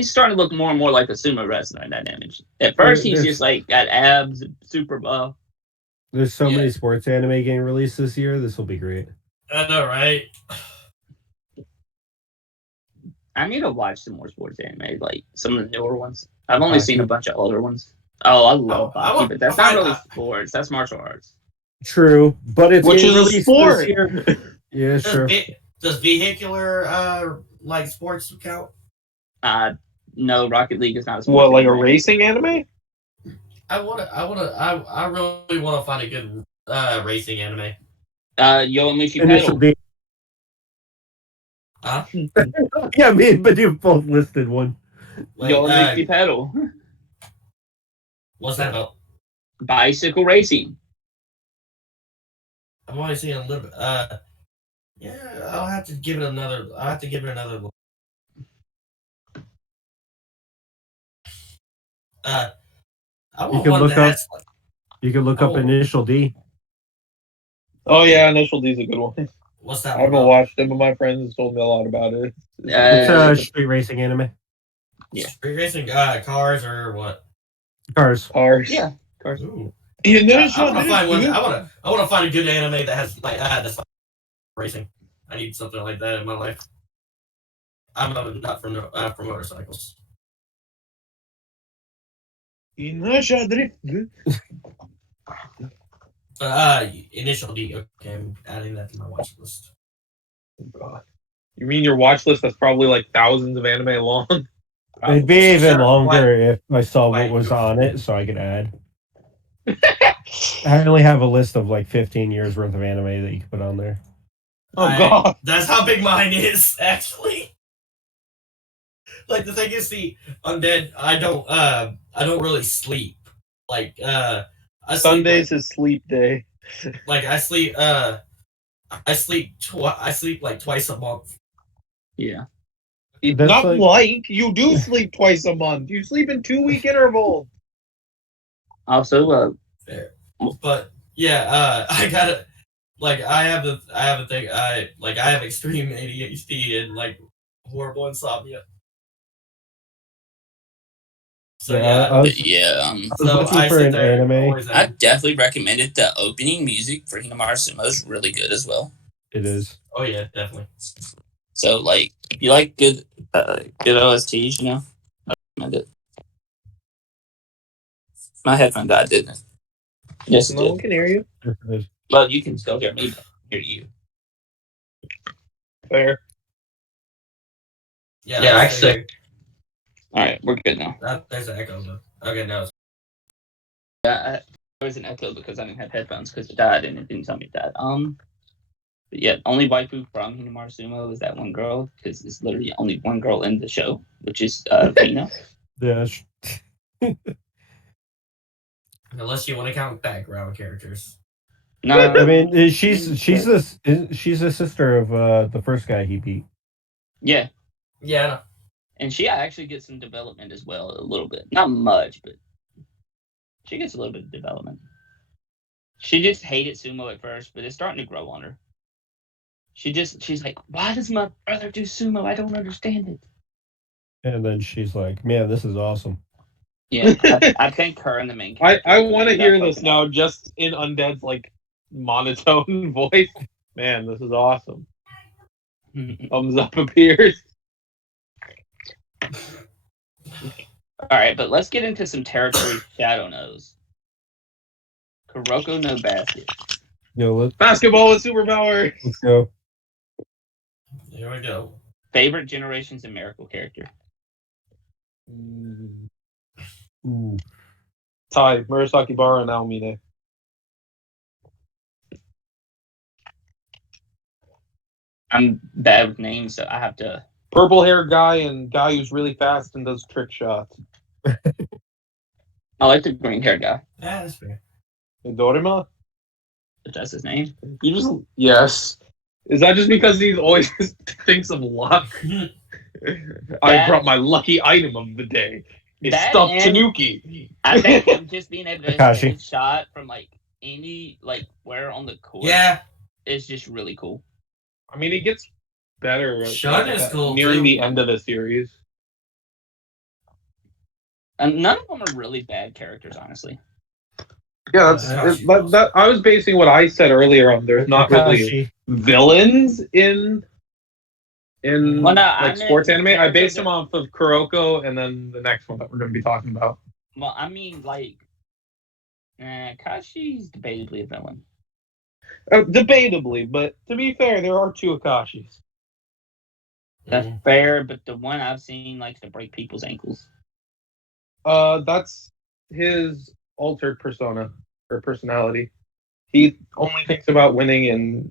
starting to look more and more like a sumo wrestler in that image. At first, he's just like got abs, super buff. There's so many sports anime getting released this year. This will be great. I know, right? I need to watch some more sports anime, like some of the newer ones. I've only seen a bunch of older ones. Oh, I love hockey, but that's not really sports. That's martial arts. True, but it's Which getting is a released sport. this year. Yeah, sure. Does vehicular sports count? No, Rocket League is not a sport. What, like a racing anime? I really want to find a good racing anime. Yoimichi Initial Pedal. D. Huh? Yeah, me and Bidoof both listed one. Yoimichi Pedal. What's that about? Bicycle racing. I've only seen a little bit. Yeah, I'll have to give it another look. I You want can one look that up. has, You can look up Initial D. Oh yeah, Initial D is a good one. What's that I one haven't about? watched it, but my friends told me a lot about it. It's a street racing anime. Yeah. Street racing cars or what? Cars. Cars. Yeah, of course. Ooh. You know, I want to find one. I want to find a good anime that has like that's like racing. I need something like that in my life. I'm not for motorcycles. Initial drift. Initial D. Okay, I'm adding that to my watch list. Oh, God. You mean your watch list that's probably like thousands of anime long? It'd be even Sure, longer if I saw why- what was on it, so I could add. I only have a list of like 15 years worth of anime that you can put on there. Oh, God. That's how big mine is, actually. Like the thing is, see, undead. I don't really sleep. Like I Sundays sleep, is sleep day. like I sleep like twice a month. Yeah. That's Not like- like you do sleep twice a month. You sleep in 2-week intervals. Also, Fair. But yeah, I gotta like I have a thing. I have extreme ADHD and like horrible insomnia. So Yeah, I was looking for an anime. I definitely recommended the opening music for Hinamaru Sumo is really good as well. It is. Oh yeah, definitely. So like, if you like good OSTs, you know, I recommend it. My headphone died, didn't it? Yes, it No one did. can hear you. It is. But you can still hear me. But I hear you. Fair. Yeah, Yeah, that's actually- fair. all right, we're good now. There's an echo though. Okay, now it's Yeah, there was an echo because I didn't have headphones because it died and it didn't tell me it died. But yeah, only waifu from Hinamaru Sumo is that one girl because it's literally only one girl in the show, which is Vina. Yeah. unless you want to count background characters. No, I mean, she's a sister of the first guy he beat. yeah, Yeah, and she actually gets some development as well, a little bit, not much, but she gets a little bit of development. She just hated sumo at first, but it's starting to grow on her. She's like, why does my brother do sumo? I don't understand it. And then she's like, man, this is awesome. Yeah, I think her and the main I character. want to end hear up this hooking now, up. just in Undead's like monotone voice. Man, this is awesome. Thumbs up appears. All right, but let's get into some territory Shadow knows. Kuroko no Basket. Yo, Basketball with superpowers. let's go. here we go. Favorite Generations of Miracle character. Ooh. Tai, Murasaki Bara, and Naomine. I'm bad with names, so I have to. Purple hair guy and guy who's really fast and does trick shots. I like the green hair guy. Yeah, that's fair. Dorima? If that's his name. You just yes. Is that just because he always thinks of luck? I brought my lucky item of the day. It's That stuffed and- tanuki. I think him just being able to hit Kakashi. a shot from like any like where on the court Yeah, is just really cool. I mean, he gets better Shun is cool, nearing too. the end of the series. And none of them are really bad characters, honestly. Yeah, Kakashi I was basing what I said earlier on. There's not really Kakashi. villains in Well, no, I like meant sports anime. I characters based that- them off of Kuroko and then the next one that we're going to be talking about. Well, I mean, like, Kashi's debatably a villain. Debatably, but to be fair, there are two Akashis. That's fair, but the one I've seen likes to break people's ankles. That's his altered persona or personality. He only thinks about winning, and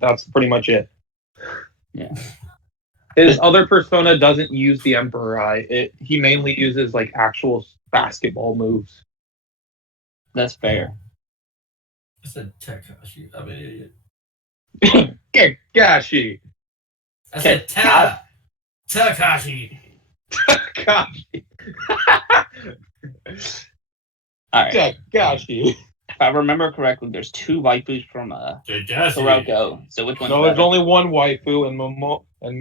that's pretty much it. Yeah. His other persona doesn't use the Emperor Eye. He mainly uses like actual basketball moves. That's fair. I said Takashi. I'm an idiot. Kakashi. I said Takashi. Kakashi. All right. Kakashi. I remember correctly, there's 2 waifus from Kuroko. So which one's No, better? there's only one waifu, and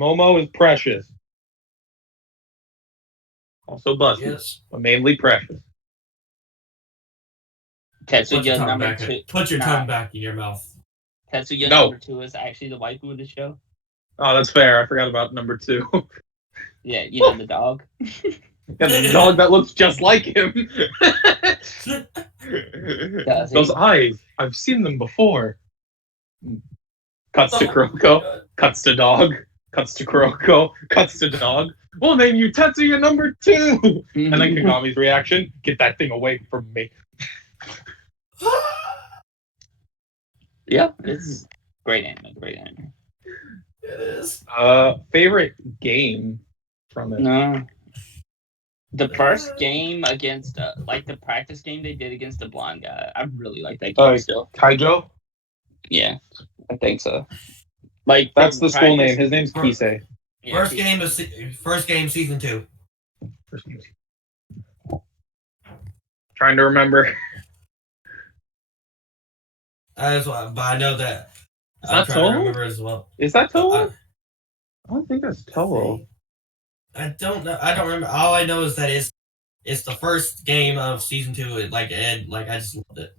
Momo is precious. Also busted, Yes. but mainly precious. Tetsuya number 2. Put your tongue back in your mouth. Tetsuya No. number 2 is actually the waifu of the show. Oh, that's fair. I forgot about number 2. Yeah, you know the dog. Yeah, the dog that looks just like him. Does he? Those eyes, I've seen them before. Cuts to Kuroko, cuts to dog, cuts to Kuroko, cuts to dog. We'll name you Tetsuya number 2. And then Kagami's reaction, get that thing away from me. Yeah, it's great anime. Great anime. It is. Favorite game from it? No. The first game against, like the practice game they did against the blonde guy, I really like that game still. Kaijo? Yeah, I think so. Like That's the school practice- name. His name's Kisei. Yeah, First game season 2. First name. Trying to remember. But I know that. Is I'm that trying to Toho? remember as well. Is that Toho? I don't think that's Toho. I don't know. I don't remember. All I know is that it's the first game of season 2. I just loved it.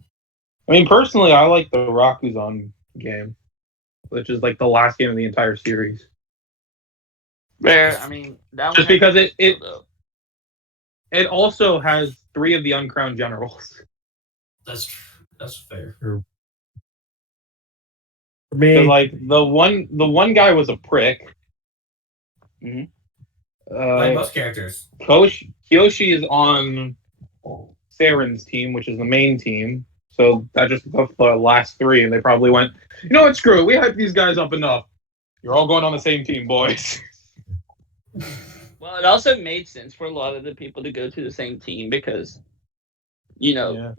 I mean, personally, I like the Rakuzan game, which is like the last game of the entire series. Rare. I mean, that Just one because has- it also has 3 of the uncrowned generals. That's true. That's fair. For So me, like the one guy was a prick. Mhm. Like most characters. Kyoshi is on Saren's team, which is the main team. So that just left the last 3, and they probably went, you know what, screw it. We hyped these guys up enough. You're all going on the same team, boys. Well, it also made sense for a lot of the people to go to the same team because, Yeah.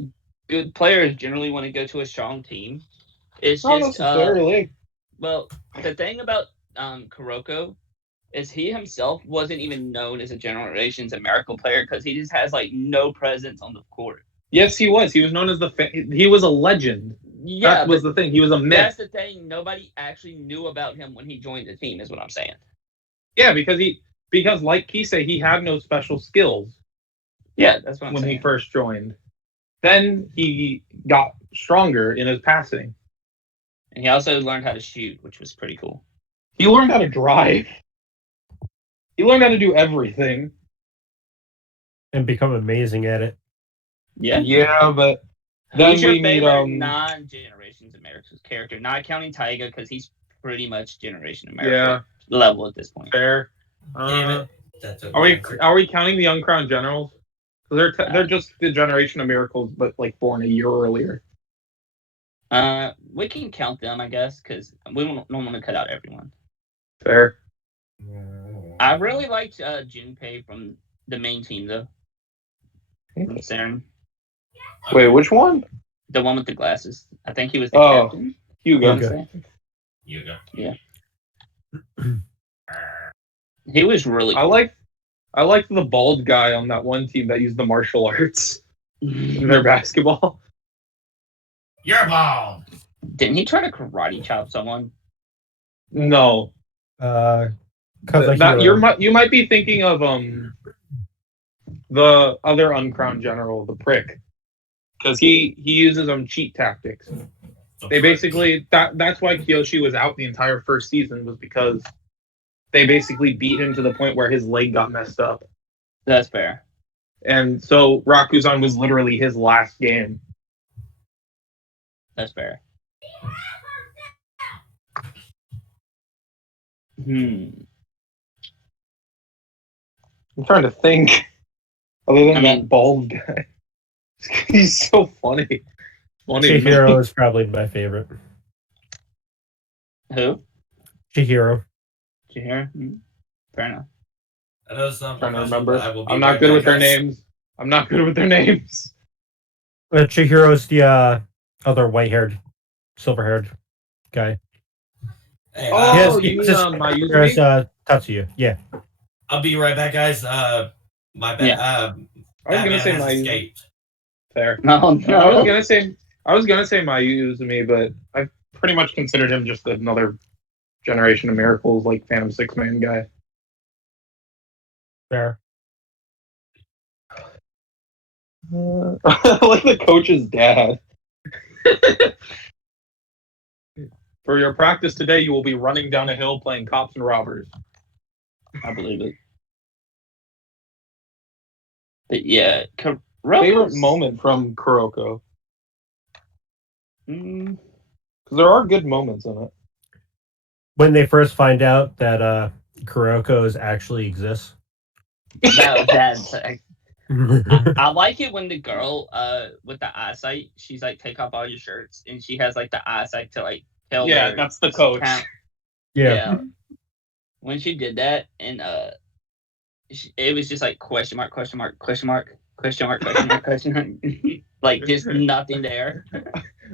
good players generally want to go to a strong team. It's Not just necessarily. well, the thing about Kuroko is he himself wasn't even known as a Generations of Miracle player because he just has like no presence on the court. Yes, he was. He was known as he was a legend. Yeah, That was the thing. He was a that's myth. the thing. Nobody actually knew about him when he joined the team. Is what I'm saying. Yeah, because like Kisei, he had no special skills Yeah, that's what I'm when saying. he first joined. Then he got stronger in his passing. And he also learned how to shoot, which was pretty cool. He learned how to drive. He learned how to do everything. and become amazing at it. Yeah. Yeah, but then Who's your we need favorite non-Generations America's character? Not counting Taiga because he's pretty much Generation America level at this point. fair. Damn it. That's a Are we answer. counting the uncrowned generals? 'Cause they're just the generation of miracles, but like born a year earlier. We can count them, I guess, because we don't want to cut out everyone. Fair. I really liked Junpei from the main team though. From Saren. Wait, which one? The one with the glasses. I think he was the Oh. captain. Hugo. Hugo. You go. He was really I like the bald guy on that one team that used the martial arts in their basketball. You're bald. Didn't he try to karate chop someone? No, Because you might be thinking of the other uncrowned general, the prick, because he uses cheat tactics. They basically that's why Kyoshi was out the entire first season, was because they basically beat him to the point where his leg got messed up, That's fair. and so Rakuzan was literally his last game. That's fair. I'm trying to think. Other than that bald guy, he's so funny. Chihiro is probably my favorite. Who? Chihiro. Did you hear? Fair enough. I know it's not Trying to professional, remember. but I will be I'm not right good back, with their guys. names. I'm not good with their names. Chihiro's the other white-haired, silver-haired guy. Hey, Oh, Yes, you mean it's just- Mayuzumi? There's Tatsuya. Yeah. I'll be right back, guys. My bad. I was gonna say Batman has Mayuzumi. escaped. Fair. No, I was gonna say I was gonna say Mayuzumi, but I pretty much considered him just another Generation of Miracles, like Phantom Six-Man guy. Fair. Like the coach's dad. For your practice today, you will be running down a hill playing cops and robbers. I believe it. But yeah, Favorite moment from Kuroko? Mm, Because there are good moments in it. When they first find out that Kuroko's actually exists. that's I like it when the girl with the eyesight, she's like, take off all your shirts, and she has like the eyesight to like tell Yeah, her that's the coach. Yeah. When she did that, and it was just like question mark, question mark, question mark, question mark, question mark, question mark. Like just nothing there.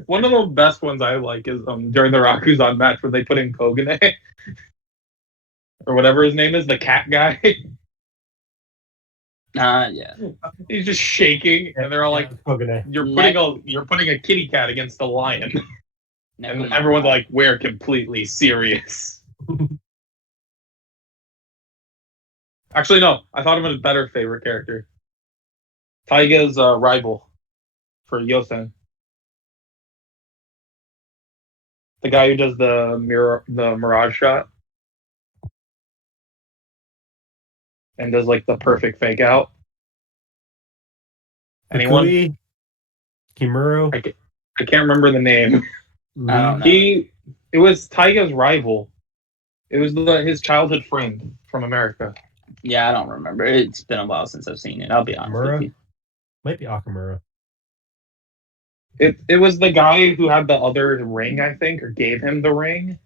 One of the best ones I like is during the Rakuzan match where they put in Kogane or whatever his name is, the cat guy. Yeah. He's just shaking, and they're all like, "You're putting a kitty cat against a lion," and everyone's like, "We're completely serious." Actually, no. I thought of a better favorite character. Taiga's rival for Yosen. The guy who does the mirage shot and does like the perfect fake out. Anyone? Fukui? Kimuro? I can't remember the name. I don't know. It was Taiga's rival. It was his childhood friend from America. Yeah, I don't remember. It's been a while since I've seen it. I'll be honest with you. Might be Akamura. It was the guy who had the other ring, I think, or gave him the ring.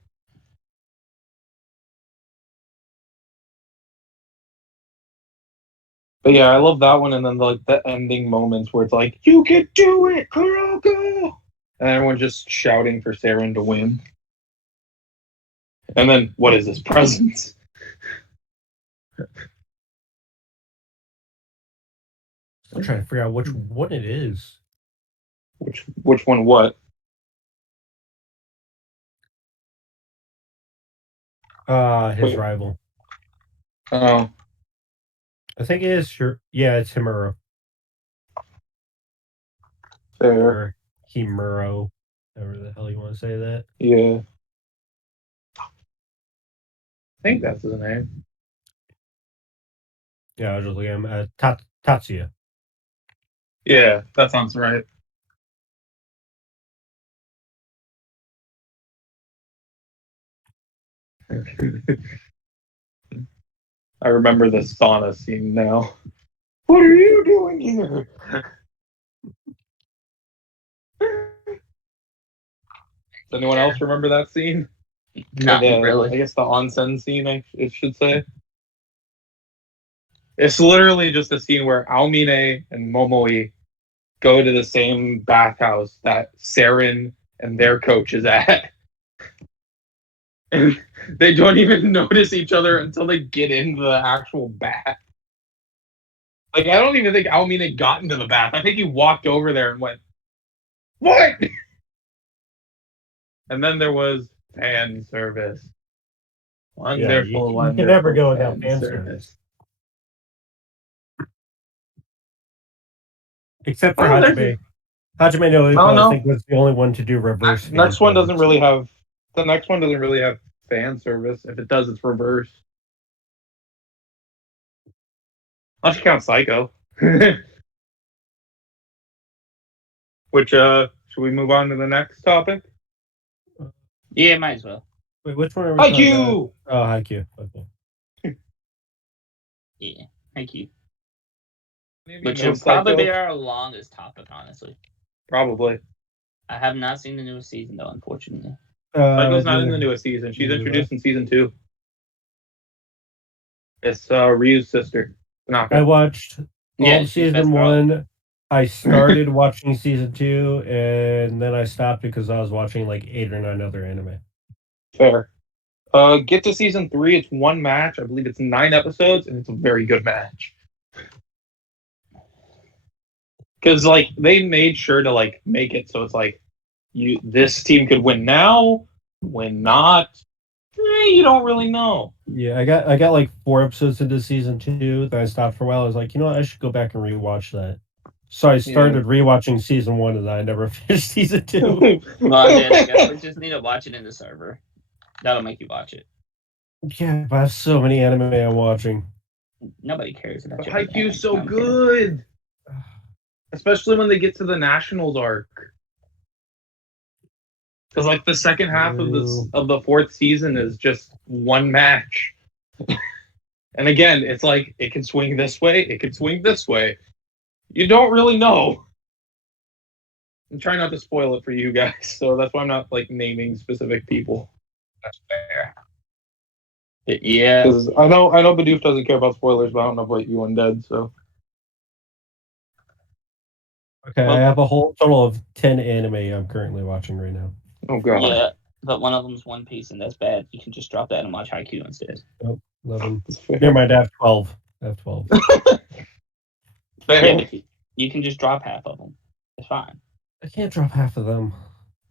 But yeah, I love that one, and then like the ending moments where it's like, "You can do it, Kuroko!" And everyone's just shouting for Saren to win. And then, what is this presence? I'm trying to figure out which one it is. Which one? What? His rival. Oh, I think it is. Yeah, it's Himuro. fair. Or Himuro. However the hell you want to say that. Yeah. I think that's his name. Yeah, I was just looking at him. Tatsuya. Yeah, that sounds right. I remember the sauna scene now. What are you doing here? Does anyone else remember that scene? Not really. I guess the onsen scene, it should say. It's literally just a scene where Aomine and Momoi go to the same bathhouse that Saren and their coach is at. And they don't even notice each other until they get into the actual bath. Like, I don't even think Aomine got into the bath. I think he walked over there and went, "What?" And then there was fan service. Wonderful, you can never go without fan service. Except for Hajime. Hajime no I think was the only one to do reverse. The next one doesn't really have fan service. If it does, it's reverse. Unless you count Psycho. Which should we move on to the next topic? Yeah, might as well. Wait, which one are we talking about? Haikyuu! Oh, Haikyuu. Okay. Yeah, thank you. Maybe Which no will probably Psycho? be our longest topic, honestly. Probably. I have not seen the newest season, though, unfortunately. Psycho's not in the newest season. She's introduced in season 2. It's Ryu's sister. Tanaka. I watched all she's season best girl. 1. I started watching season 2, and then I stopped because I was watching like 8 or 9 other anime. Fair. Get to season 3. It's one match. I believe it's 9 episodes, and it's a very good match. because like they made sure to like make it so it's like this team could win now, win not. You don't really know. Yeah, I got like 4 episodes into season 2. Then I stopped for a while. I was like, you know what? I should go back and rewatch that. So I started rewatching season 1, and I never finished season 2. Well, then I guess we just need to watch it in the server. That'll make you watch it. Yeah, but I have so many anime I'm watching. Nobody cares about your Haikyuu's so good, especially when they get to the Nationals arc. Because like the second half of the 4th season is just one match, and again, it's like it can swing this way, it can swing this way. You don't really know. I'm trying not to spoil it for you guys, so that's why I'm not like naming specific people. That's fair. Yeah, because I know Bidoof doesn't care about spoilers, but I don't know about you undead. So okay, I have a whole total of 10 anime I'm currently watching right now. Oh god. Yeah, but one of them's One Piece, and that's bad. You can just drop that and watch Haikyuu instead. Oh, 11. Never mind, I have 12. Yeah, you can just drop half of them. It's fine. I can't drop half of them.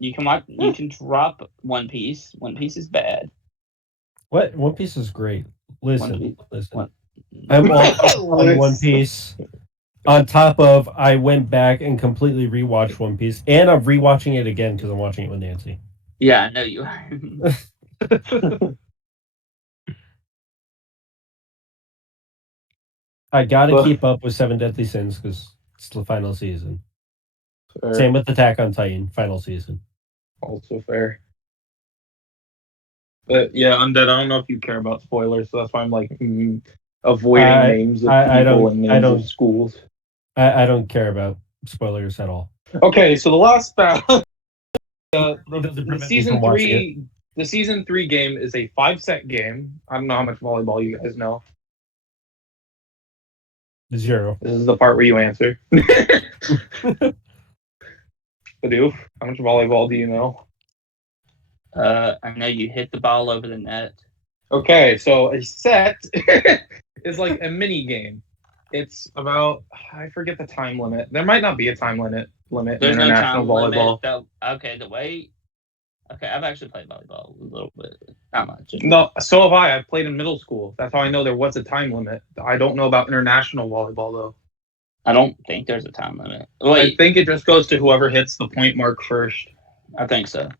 You can watch. You can drop One Piece. One Piece is bad. What? One Piece is great. Listen. One- I'm all on One Piece. On top of, I went back and completely rewatched One Piece, and I'm rewatching it again because I'm watching it with Nancy. Yeah, I know you are. I gotta keep up with Seven Deadly Sins because it's the final season. Fair. Same with Attack on Titan, final season. Also fair. But yeah, undead. I don't know if you care about spoilers, so that's why I'm like avoiding names of people and names of schools. I don't care about spoilers at all. Okay, so the last battle, the season 3 game is a 5-set game. I don't know how much volleyball you guys know. 0. This is the part where you answer. Bidoof, how much volleyball do you know? I know you hit the ball over the net. Okay, so a set is like a mini game. It's about, I forget the time limit. There might not be a time limit There's in international no time volleyball. Limit, I've actually played volleyball a little bit, not much. No, so have I. I played in middle school. That's how I know there was a time limit. I don't know about international volleyball though. I don't think there's a time limit. Wait, I think it just goes to whoever hits the point mark first. I think so.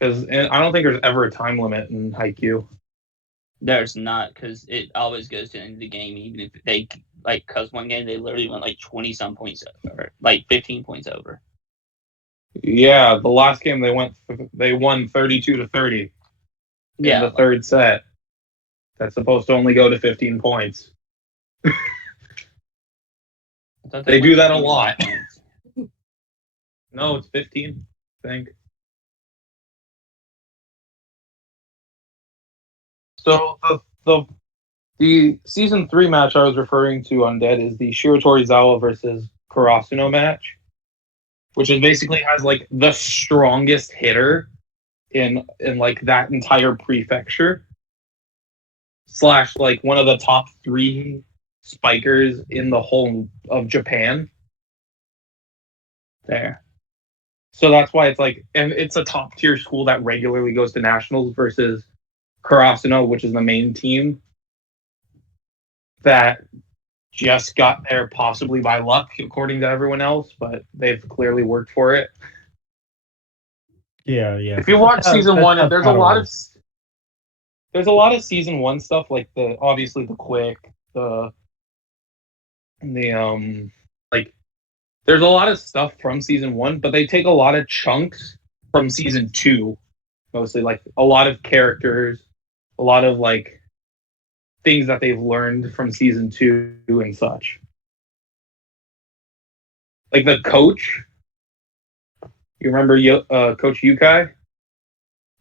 Because I don't think there's ever a time limit in Haikyuu. There's not, because it always goes to the end of the game, even if they, like, because one game they literally went like 20-some points over, like 15 points over. Yeah, the last game they won 32-30 in the third set. That's supposed to only go to 15 points. They do that a lot. No, it's 15, I think. So the season 3 match I was referring to undead is the Shiratorizawa versus Karasuno match, which is basically has like the strongest hitter in like that entire prefecture / like one of the top 3 spikers in the whole of Japan. There. So that's why it's like, and it's a top tier school that regularly goes to nationals versus Karasuno, which is the main team that just got there possibly by luck, according to everyone else, but they've clearly worked for it. Yeah. If you watch season 1, there's a lot of season 1 stuff, like obviously the quick, like there's a lot of stuff from season 1, but they take a lot of chunks from season 2, mostly like a lot of characters, a lot of like things that they've learned from season 2 and such. Like the coach, you remember Coach Yukai?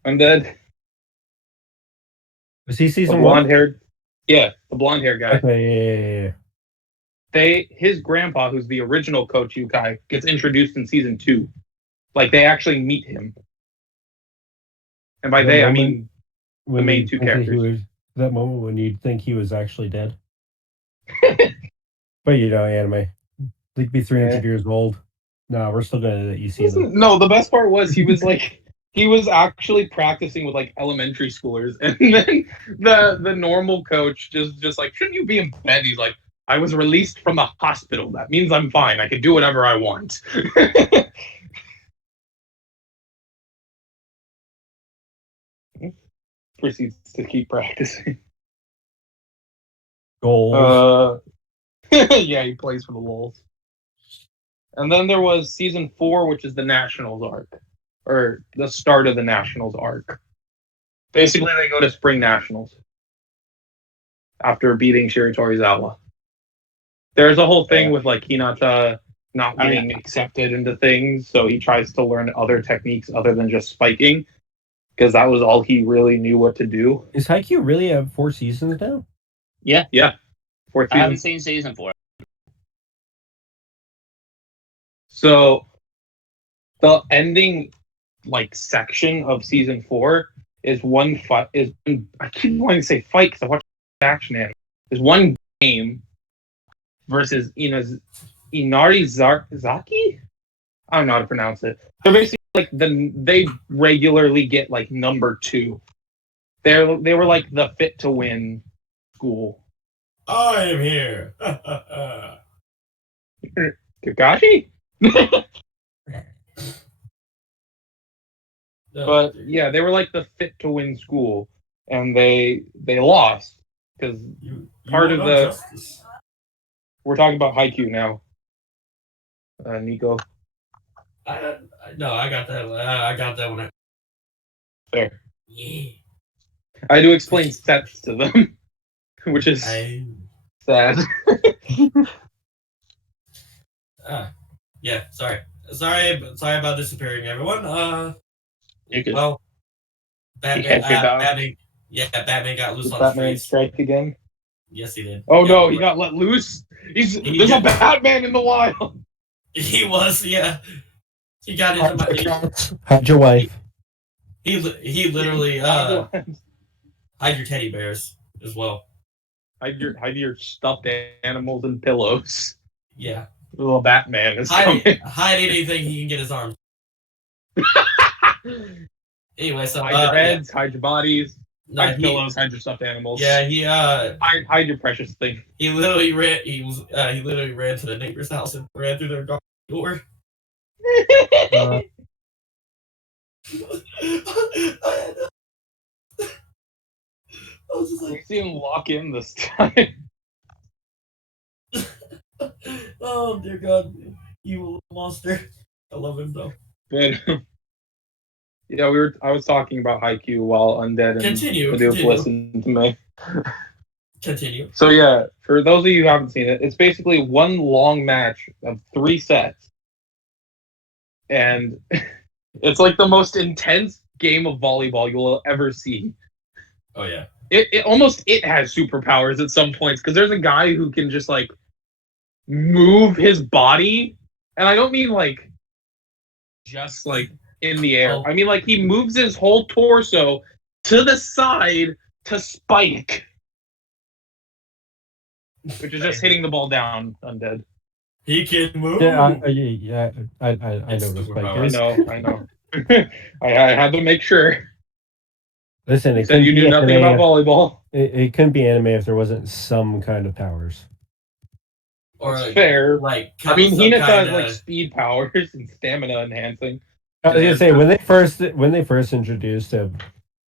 Undead? Was he season 1? Blonde-haired? Yeah, the blonde-haired guy. Okay, yeah. His grandpa, who's the original Coach Yukai, gets introduced in season 2. Like they actually meet him. And by I mean the main 2 characters. That moment when you'd think he was actually dead. But anime. He'd be 300 years old. No, we're still gonna let you see them. No, the best part was he was actually practicing with like elementary schoolers, and then the normal coach just like, shouldn't you be in bed? He's like, I was released from the hospital. That means I'm fine. I can do whatever I want. Proceeds to keep practicing. Goals. Yeah, he plays for the Wolves. And then there was season 4, which is the Nationals arc, or the start of the Nationals arc. Basically, they go to Spring Nationals after beating Shiratorizawa. There's a whole thing with like Hinata not being accepted into things, so he tries to learn other techniques other than just spiking, because that was all he really knew what to do. Is Haikyuu really have 4 seasons now? Yeah. 4th I haven't season. seen season 4. So the ending like section of season 4 is one fight. I keep wanting to say fight because I watched action anime. There's one game versus Inarizaki. I don't know how to pronounce it. They're basically like they regularly get like number 2. They were like the fit to win school. I am here. Kakashi. But yeah, they were like the fit to win school, and they lost because part of the justice. we're talking about Haikyuu now. Nico, I got that. I got that one. fair. Yeah. I had to explain sets to them, which is sad. Yeah. Sorry about disappearing, everyone. You could. Well, catch your dog. Batman got loose on the Batman streets. strike again. Yes, he did. Oh Yeah, no, he got let loose. There's a Batman in the wild. He was, yeah. He got into my. Hide your wife. He literally hide your teddy bears as well. Hide your stuffed animals and pillows. Yeah. Little Batman is coming. Hide anything he can get his arms. Anyway, so hide your heads, hide your bodies, hide your pillows, hide your stuffed animals. Yeah, he hide your precious thing. He literally ran. He literally ran to the neighbor's house and ran through their door. Uh, I was just We like, see him lock in this time. oh dear God, evil monster. I love him though. But yeah, I was talking about Haikyuu while Undead and Continue. listened to me. Continue. So yeah, for those of you who haven't seen it, it's basically one long match of 3 sets. And it's like the most intense game of volleyball you will ever see. Oh yeah. It has superpowers at some points, because there's a guy who can just like move his body, and I don't mean like just like in the air. I mean like he moves his whole torso to the side to spike, which is just hitting the ball down. Undead. He can move. yeah, I know this Spike I is. know. I had to make sure. Listen, You said you knew nothing about volleyball. It couldn't be anime if there wasn't some kind of powers. Or That's fair. Like I mean, Hinata has kinda... like speed powers and stamina enhancing. I was gonna say when they first introduced him,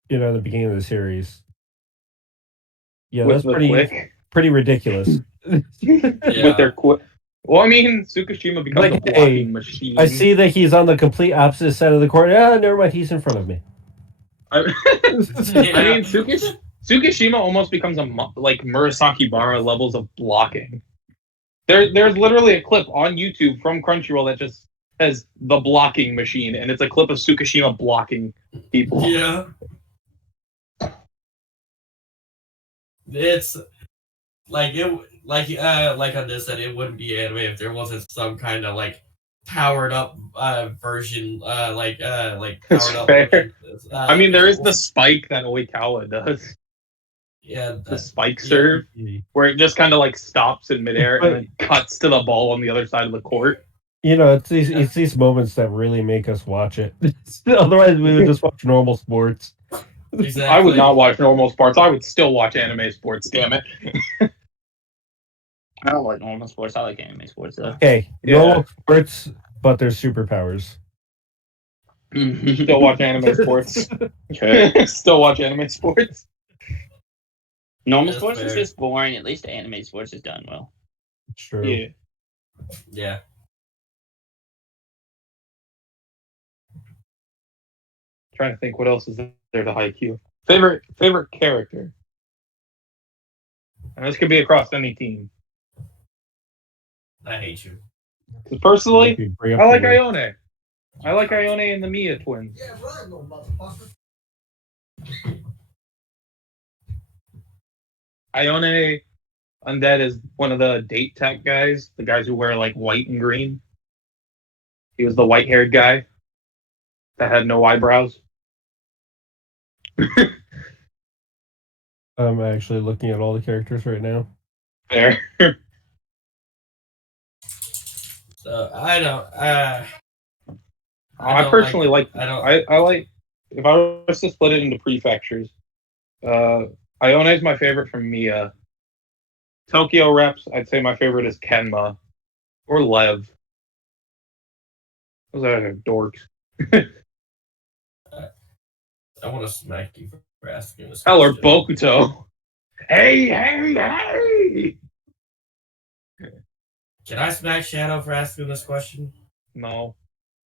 the beginning of the series. Yeah, with that's pretty ridiculous. With their quick. Well, I mean, Tsukishima becomes a blocking machine. I see that he's on the complete opposite side of the court. Never mind, he's in front of me. I mean, Tsukishima almost becomes like Murasaki Bara levels of blocking. There's literally a clip on YouTube from Crunchyroll that just says the blocking machine, and it's a clip of Tsukishima blocking people. Yeah. It's like on this said, it wouldn't be anime if there wasn't some kind of like powered up version, like powered It's up. fair. I mean, there is the spike that Oikawa does. Yeah, the spike serve, where it just kind of like stops in midair and then cuts to the ball on the other side of the court. You know, it's these moments that really make us watch it. Otherwise, we would just watch normal sports. Exactly. I would not watch normal sports. I would still watch anime sports. Damn it. I don't like normal sports. I like anime sports though. Okay, normal sports, but there's superpowers. Still watch anime sports. Still watch anime sports. Normal sports is just boring. At least anime sports is done well. It's true. Yeah. Yeah. Trying to think what else is there to Haikyuu. Favorite character. And this could be across any team. I hate you. Because personally, I like Ione. I like Ione and the Mia twins. Yeah, right, little motherfucker. Ione Undead is one of the date tech guys, the guys who wear like white and green. He was the white-haired guy that had no eyebrows. I'm actually looking at all the characters right now. There. So I don't. I personally like. I don't. I like. If I was to split it into prefectures, Ione is my favorite from Mia. Tokyo reps, I'd say my favorite is Kenma or Lev. Those are dorks. I want to smack you for asking this. Hell, or question. Bokuto. Hey! Can I smack Shadow for asking this question? No.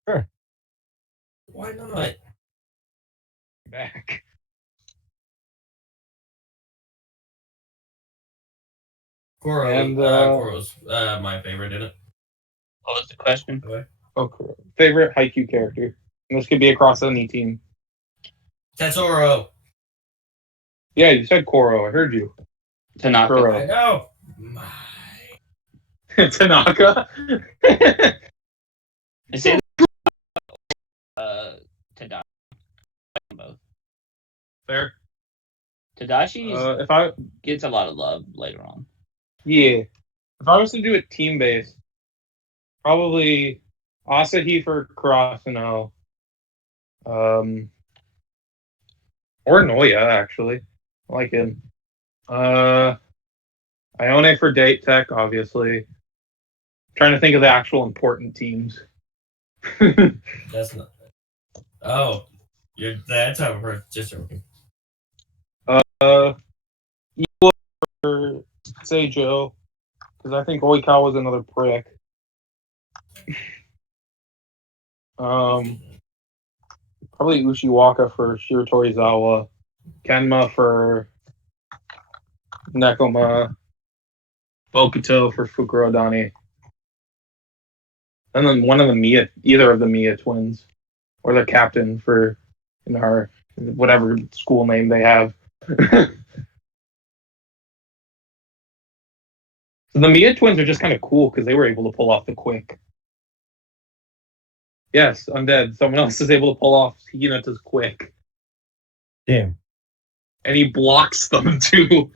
Sure. Why not? Back. Koro's my favorite in it. What was the question? Okay. Favorite Haikyuu character. And this could be across any team. Tetsuro. Yeah, you said Koro. I heard you. Tanaka. Koro. I know. Tanaka. It's in Tadashi. Both. Fair. Tadashi If I gets a lot of love later on. Yeah. If I was to do it team based, probably Asahi for Kurasuno. Or Noya, actually. I like him. Ione for Date Tech, obviously. Trying to think of the actual important teams. That's not. Oh, you're that type of person. Just joking. Iwa for Seijo, because I think Oikawa's another prick. Probably Ushiwaka for Shiratorizawa, Kenma for Nekoma, Bokuto for Fukurodani, and then one of the Mia, either of the Mia twins, or the captain for our whatever school name they have. So the Mia twins are just kind of cool because they were able to pull off the quick. Yes, Undead. Someone else is able to pull off Hinata's quick. Damn. And he blocks them too.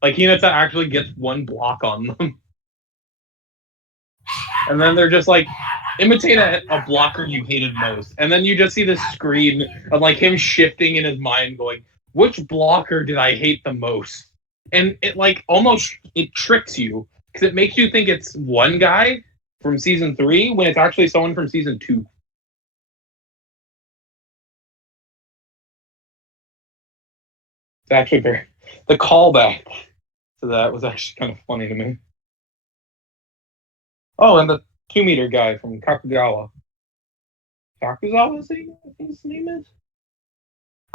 Like Hinata actually gets one block on them. And then they're just like, imitate a blocker you hated most. And then you just see the screen of like him shifting in his mind going, which blocker did I hate the most? And it like almost it tricks you because it makes you think it's one guy from season 3 when it's actually someone from season 2. It's actually the callback to that was actually kind of funny to me. Oh, and the 2-meter guy from Kakugawa. Kakuzawa, I think his name is?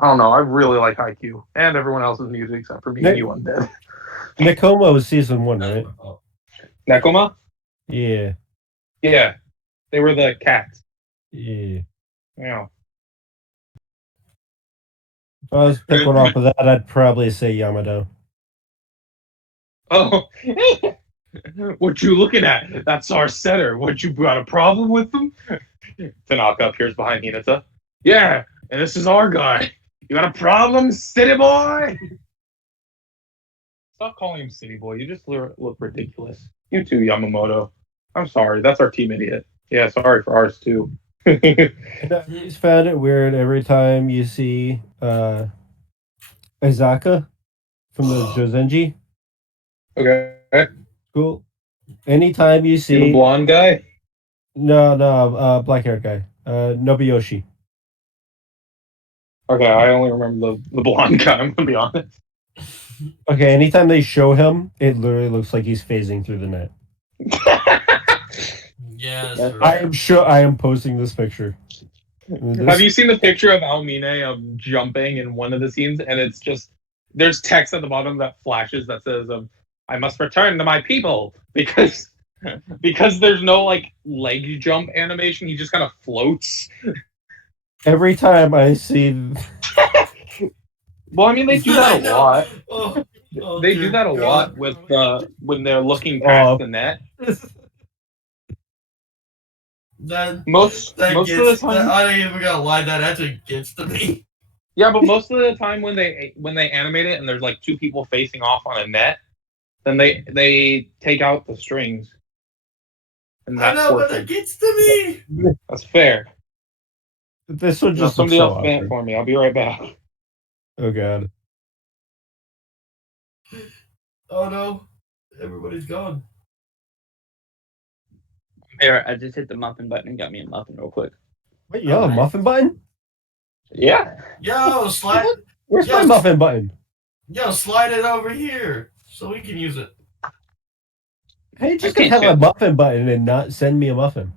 I don't know. I really like Haikyuu and everyone else's music except for me and you, Undead. Nekoma was season 1, right? Nekoma? Yeah. Yeah. They were the cats. Yeah. Yeah. If I was picking off of that, I'd probably say Yamado. Oh. What you looking at? That's our setter. What, you got a problem with them? Tanaka appears behind Hinata. Yeah, and this is our guy. You got a problem, city boy? Stop calling him City Boy. You just look ridiculous. You too, Yamamoto. I'm sorry. That's our team idiot. Yeah, sorry for ours too. And I always found it weird every time you see Izaka from the Jozenji Okay. school. Anytime you You the see blonde guy? no, black haired guy. Nobuyoshi. Okay, I only remember the blonde guy, I'm gonna be honest. Okay, anytime they show him, it literally looks like he's phasing through the net. Yeah, That's that's I right. am sure I am posting this picture. Have you seen the picture of Almine jumping in one of the scenes? And it's just there's text at the bottom that flashes that says, "I must return to my people," because there's no like leg jump animation. He just kind of floats. Every time I see Well, I mean, they do I that a know. lot. Oh, They do dear that a lot God. with when they're looking past the net. That Most of the time, I ain't even gonna lie, that actually gets to me. yeah, but most of the time when they animate it and there's like two people facing off on a net, then they take out the strings. And I that know, but portion. that gets to me. That's fair. this one Now just looks somebody so else ban it awkward. for me. I'll be right back. Oh god. Oh no, everybody's gone. Here, I just hit the muffin button and got me a muffin real quick. Wait, you have a Alright. muffin button? Yeah. Yo, slide Where's my Yes. muffin button? slide it over here so we can use it. Hey, just can't gonna have a ship. muffin button and not send me a muffin.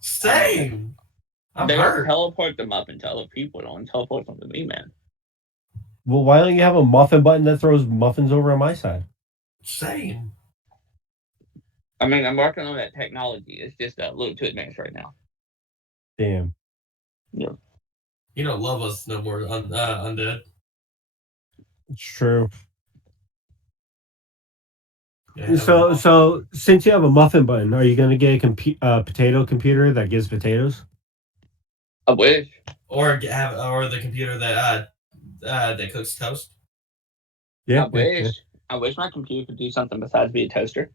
Same. I'm They hurt. teleport them up and tell other people. Don't teleport them to me, man. Well, why don't you have a muffin button that throws muffins over on my side? Same. I mean, I'm working on that technology. It's just a little too advanced right now. Damn. You don't love us no more, undead. It's true. Yeah, So since you have a muffin button, are you gonna get a potato computer that gives potatoes? I wish. or the computer that cooks toast. Yeah. I wish. I wish my computer could do something besides be a toaster.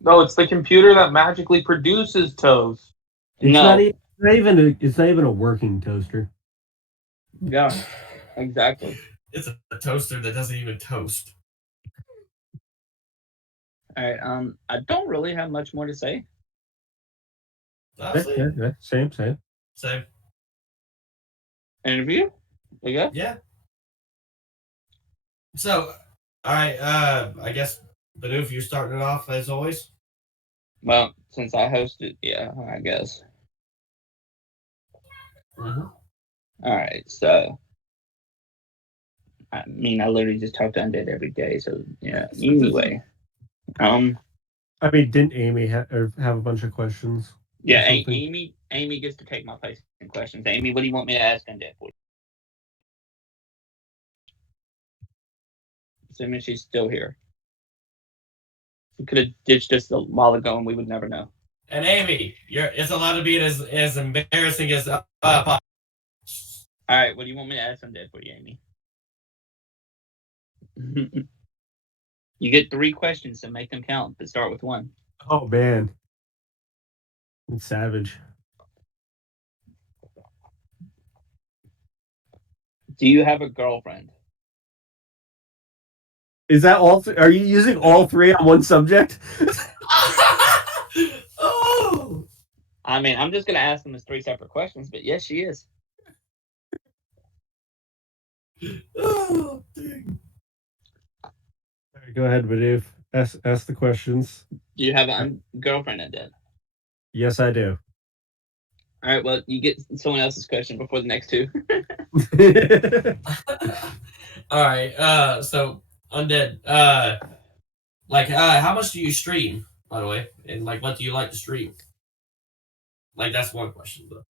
No, it's the computer that magically produces toast. It's No. it's not even a working toaster. Yeah. Exactly. It's a toaster that doesn't even toast. All right. I don't really have much more to say. Honestly, Yeah. Same. same. Interview. Yeah. Yeah. So, all right. I guess Bidoof, you're starting it off as always. Well, since I hosted, yeah, I guess. Mm-hmm. All right. So, I mean, I literally just talk to undead every day. So yeah. Anyway. I mean, didn't Amy have a bunch of questions? Yeah. or something? Amy gets to take my place in questions. Amy, what do you want me to ask undead for? Assuming she's still here. She could have ditched us a while ago, and we would never know. And Amy, it's allowed to be as embarrassing as All right. What do you want me to ask undead for you, Amy? You get 3 questions, so make them count, but start with 1. Oh man, it's savage. Do you have a girlfriend? Is that all? Are you using all 3 on one subject? Oh. I mean, I'm just gonna ask them as 3 separate questions, but yes, she is. Oh, dang. All right, go ahead, Bidoof. Ask the questions. Do you have a girlfriend undead? Yes, I do. All right. Well, you get someone else's question before the next 2. All right. So undead. How much do you stream, by the way? And what do you like to stream? That's one question. Though.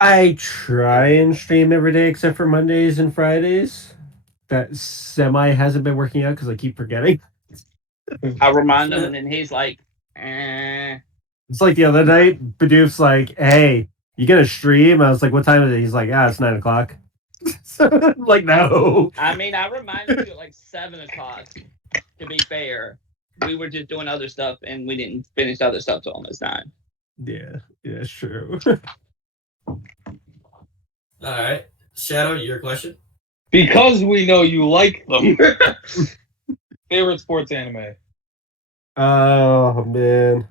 I try and stream every day except for Mondays and Fridays. That semi hasn't been working out because I keep forgetting. I remind him, and then he's like, eh. It's like the other night, Bidoof's like, "Hey, you gonna stream?" I was like, "What time is it?" He's like, "It's 9 o'clock." Like, no. I mean, I reminded you at like 7 o'clock. To be fair, we were just doing other stuff, and we didn't finish other stuff till almost 9. Yeah, it's true. All right, Shadow, your question. Because we know you like them. Favorite sports anime? Oh man,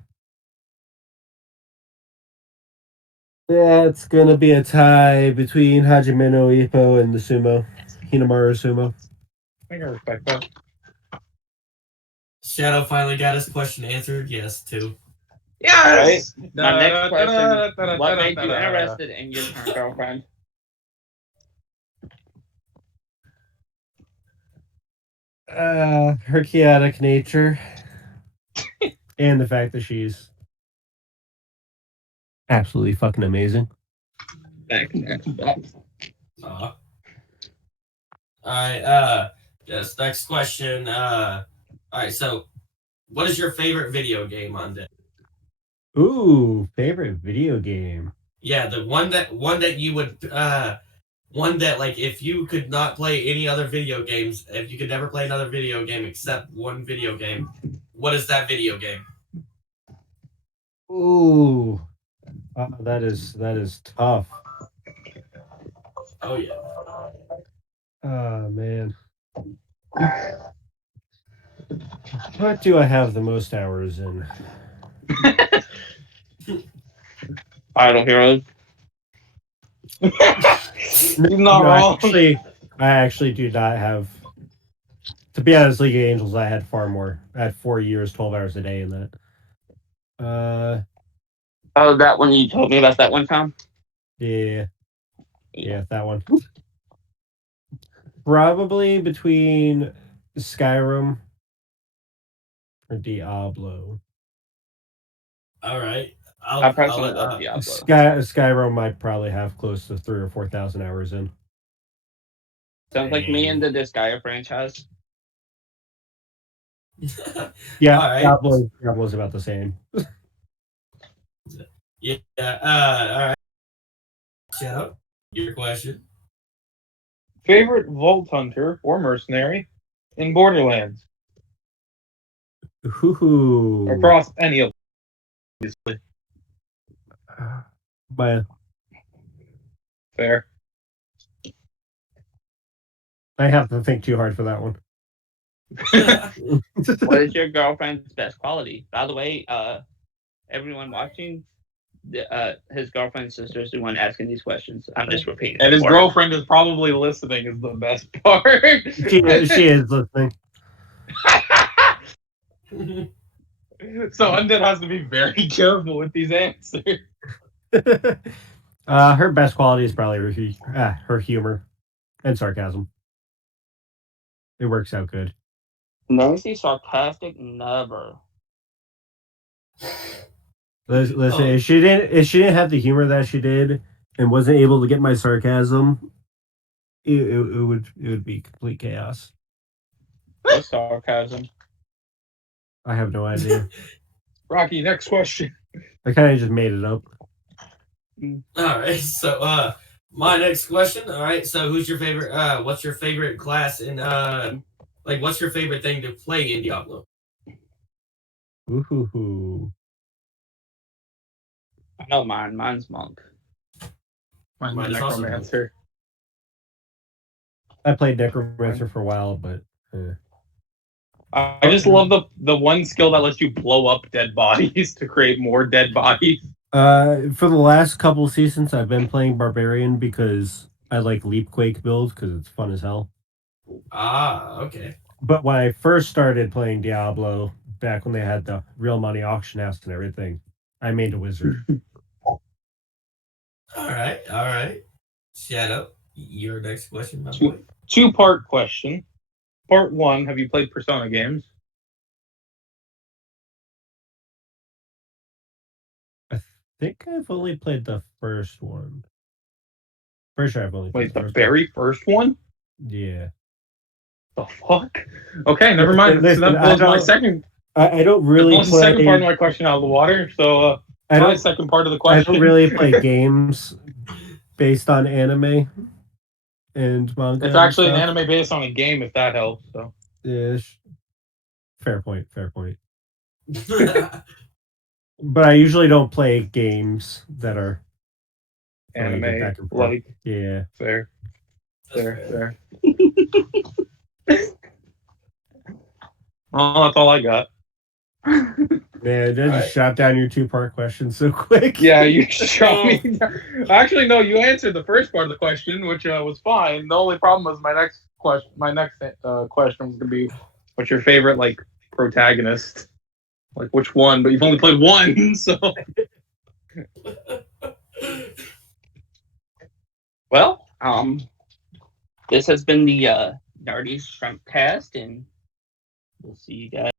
yeah, it's gonna be a tie between Hajime no Ippo and the sumo, Hinamaru sumo. I can respect that. Shadow finally got his question answered. Yes, too. Yes. My next question: what made you interested in your current girlfriend? Her chaotic nature, and the fact that she's absolutely fucking amazing. Back. All right. Yes. Next question. All right. So, what is your favorite video game on deck? Ooh, favorite video game. Yeah, the one that you would one that, like, if you could not play any other video games, if you could never play another video game except one video game, what is that video game? Ooh, that is tough. Oh yeah. Oh man, what do I have the most hours in? Idle Heroes. You're not No, wrong. I actually do not have. To be honest, League of Angels, I had far more. I had 4 years, 12 hours a day in that. Oh, that one you told me about that one time? Yeah, that one. Probably between Skyrim or Diablo. All right. I personally love Diablo. Skyrim might probably have close to 3,000 or 4,000 hours in. Sounds like me and the Disgaea franchise. Yeah, All right. Diablo's about the same. Yeah. All right. Shadow, your question. Favorite Vault Hunter or Mercenary in Borderlands? Ooh. Across any of them, obviously. But Fair. I have to think too hard for that one. What is your girlfriend's best quality? By the way, everyone watching, his girlfriend's sister is the one asking these questions. I'm just repeating. And his girlfriend is probably listening is the best part. She is listening. So Undead has to be very careful with these answers. Her best quality is probably her humor and sarcasm. It works out good. Nancy sarcastic? Never. Listen, if she didn't have the humor that she did and wasn't able to get my sarcasm, it would be complete chaos. What's sarcasm? I have no idea. Rocky, next question. I kind of just made it up. All right. So, my next question. All right. So, who's your favorite? What's your favorite class in? Like, what's your favorite thing to play in Diablo? Ooh. I know mine. Mine's monk. Mine's Necromancer. I played Necromancer for a while, but I just love the one skill that lets you blow up dead bodies to create more dead bodies. for the last couple seasons, I've been playing Barbarian because I like Leapquake builds because it's fun as hell. Ah, okay. But when I first started playing Diablo, back when they had the real money auction house and everything, I made a wizard. All right. Shadow, your next question, my boy. Two-part question. Part 1, have you played Persona games? I think I've only played the first one. Pretty sure I've only played Wait, the very first one? Yeah. The fuck? Okay, never mind. Listen, So that blows my second. I don't really That blows the second part of my question out of the water. So, my second part of the question. I don't really play games based on anime. and manga. It's actually and an stuff. anime based on a game, if that helps. So Yeah, fair point. But I usually don't play games that are going anime, back and forth. like Yeah. fair. Well, that's all I got. Man, I just shot down your 2-part question so quick. Yeah, you shot me. Actually, no, you answered the first part of the question, which was fine. The only problem was my next question. My next question was gonna be, what's your favorite like protagonist? Like which one? But you've only played one, so. Well, this has been the Nerdy Shrimp Cast, and we'll see you guys.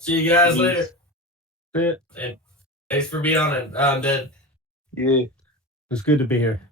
See you guys later. Yeah. And thanks for being on it. I'm dead. Yeah. It's good to be here.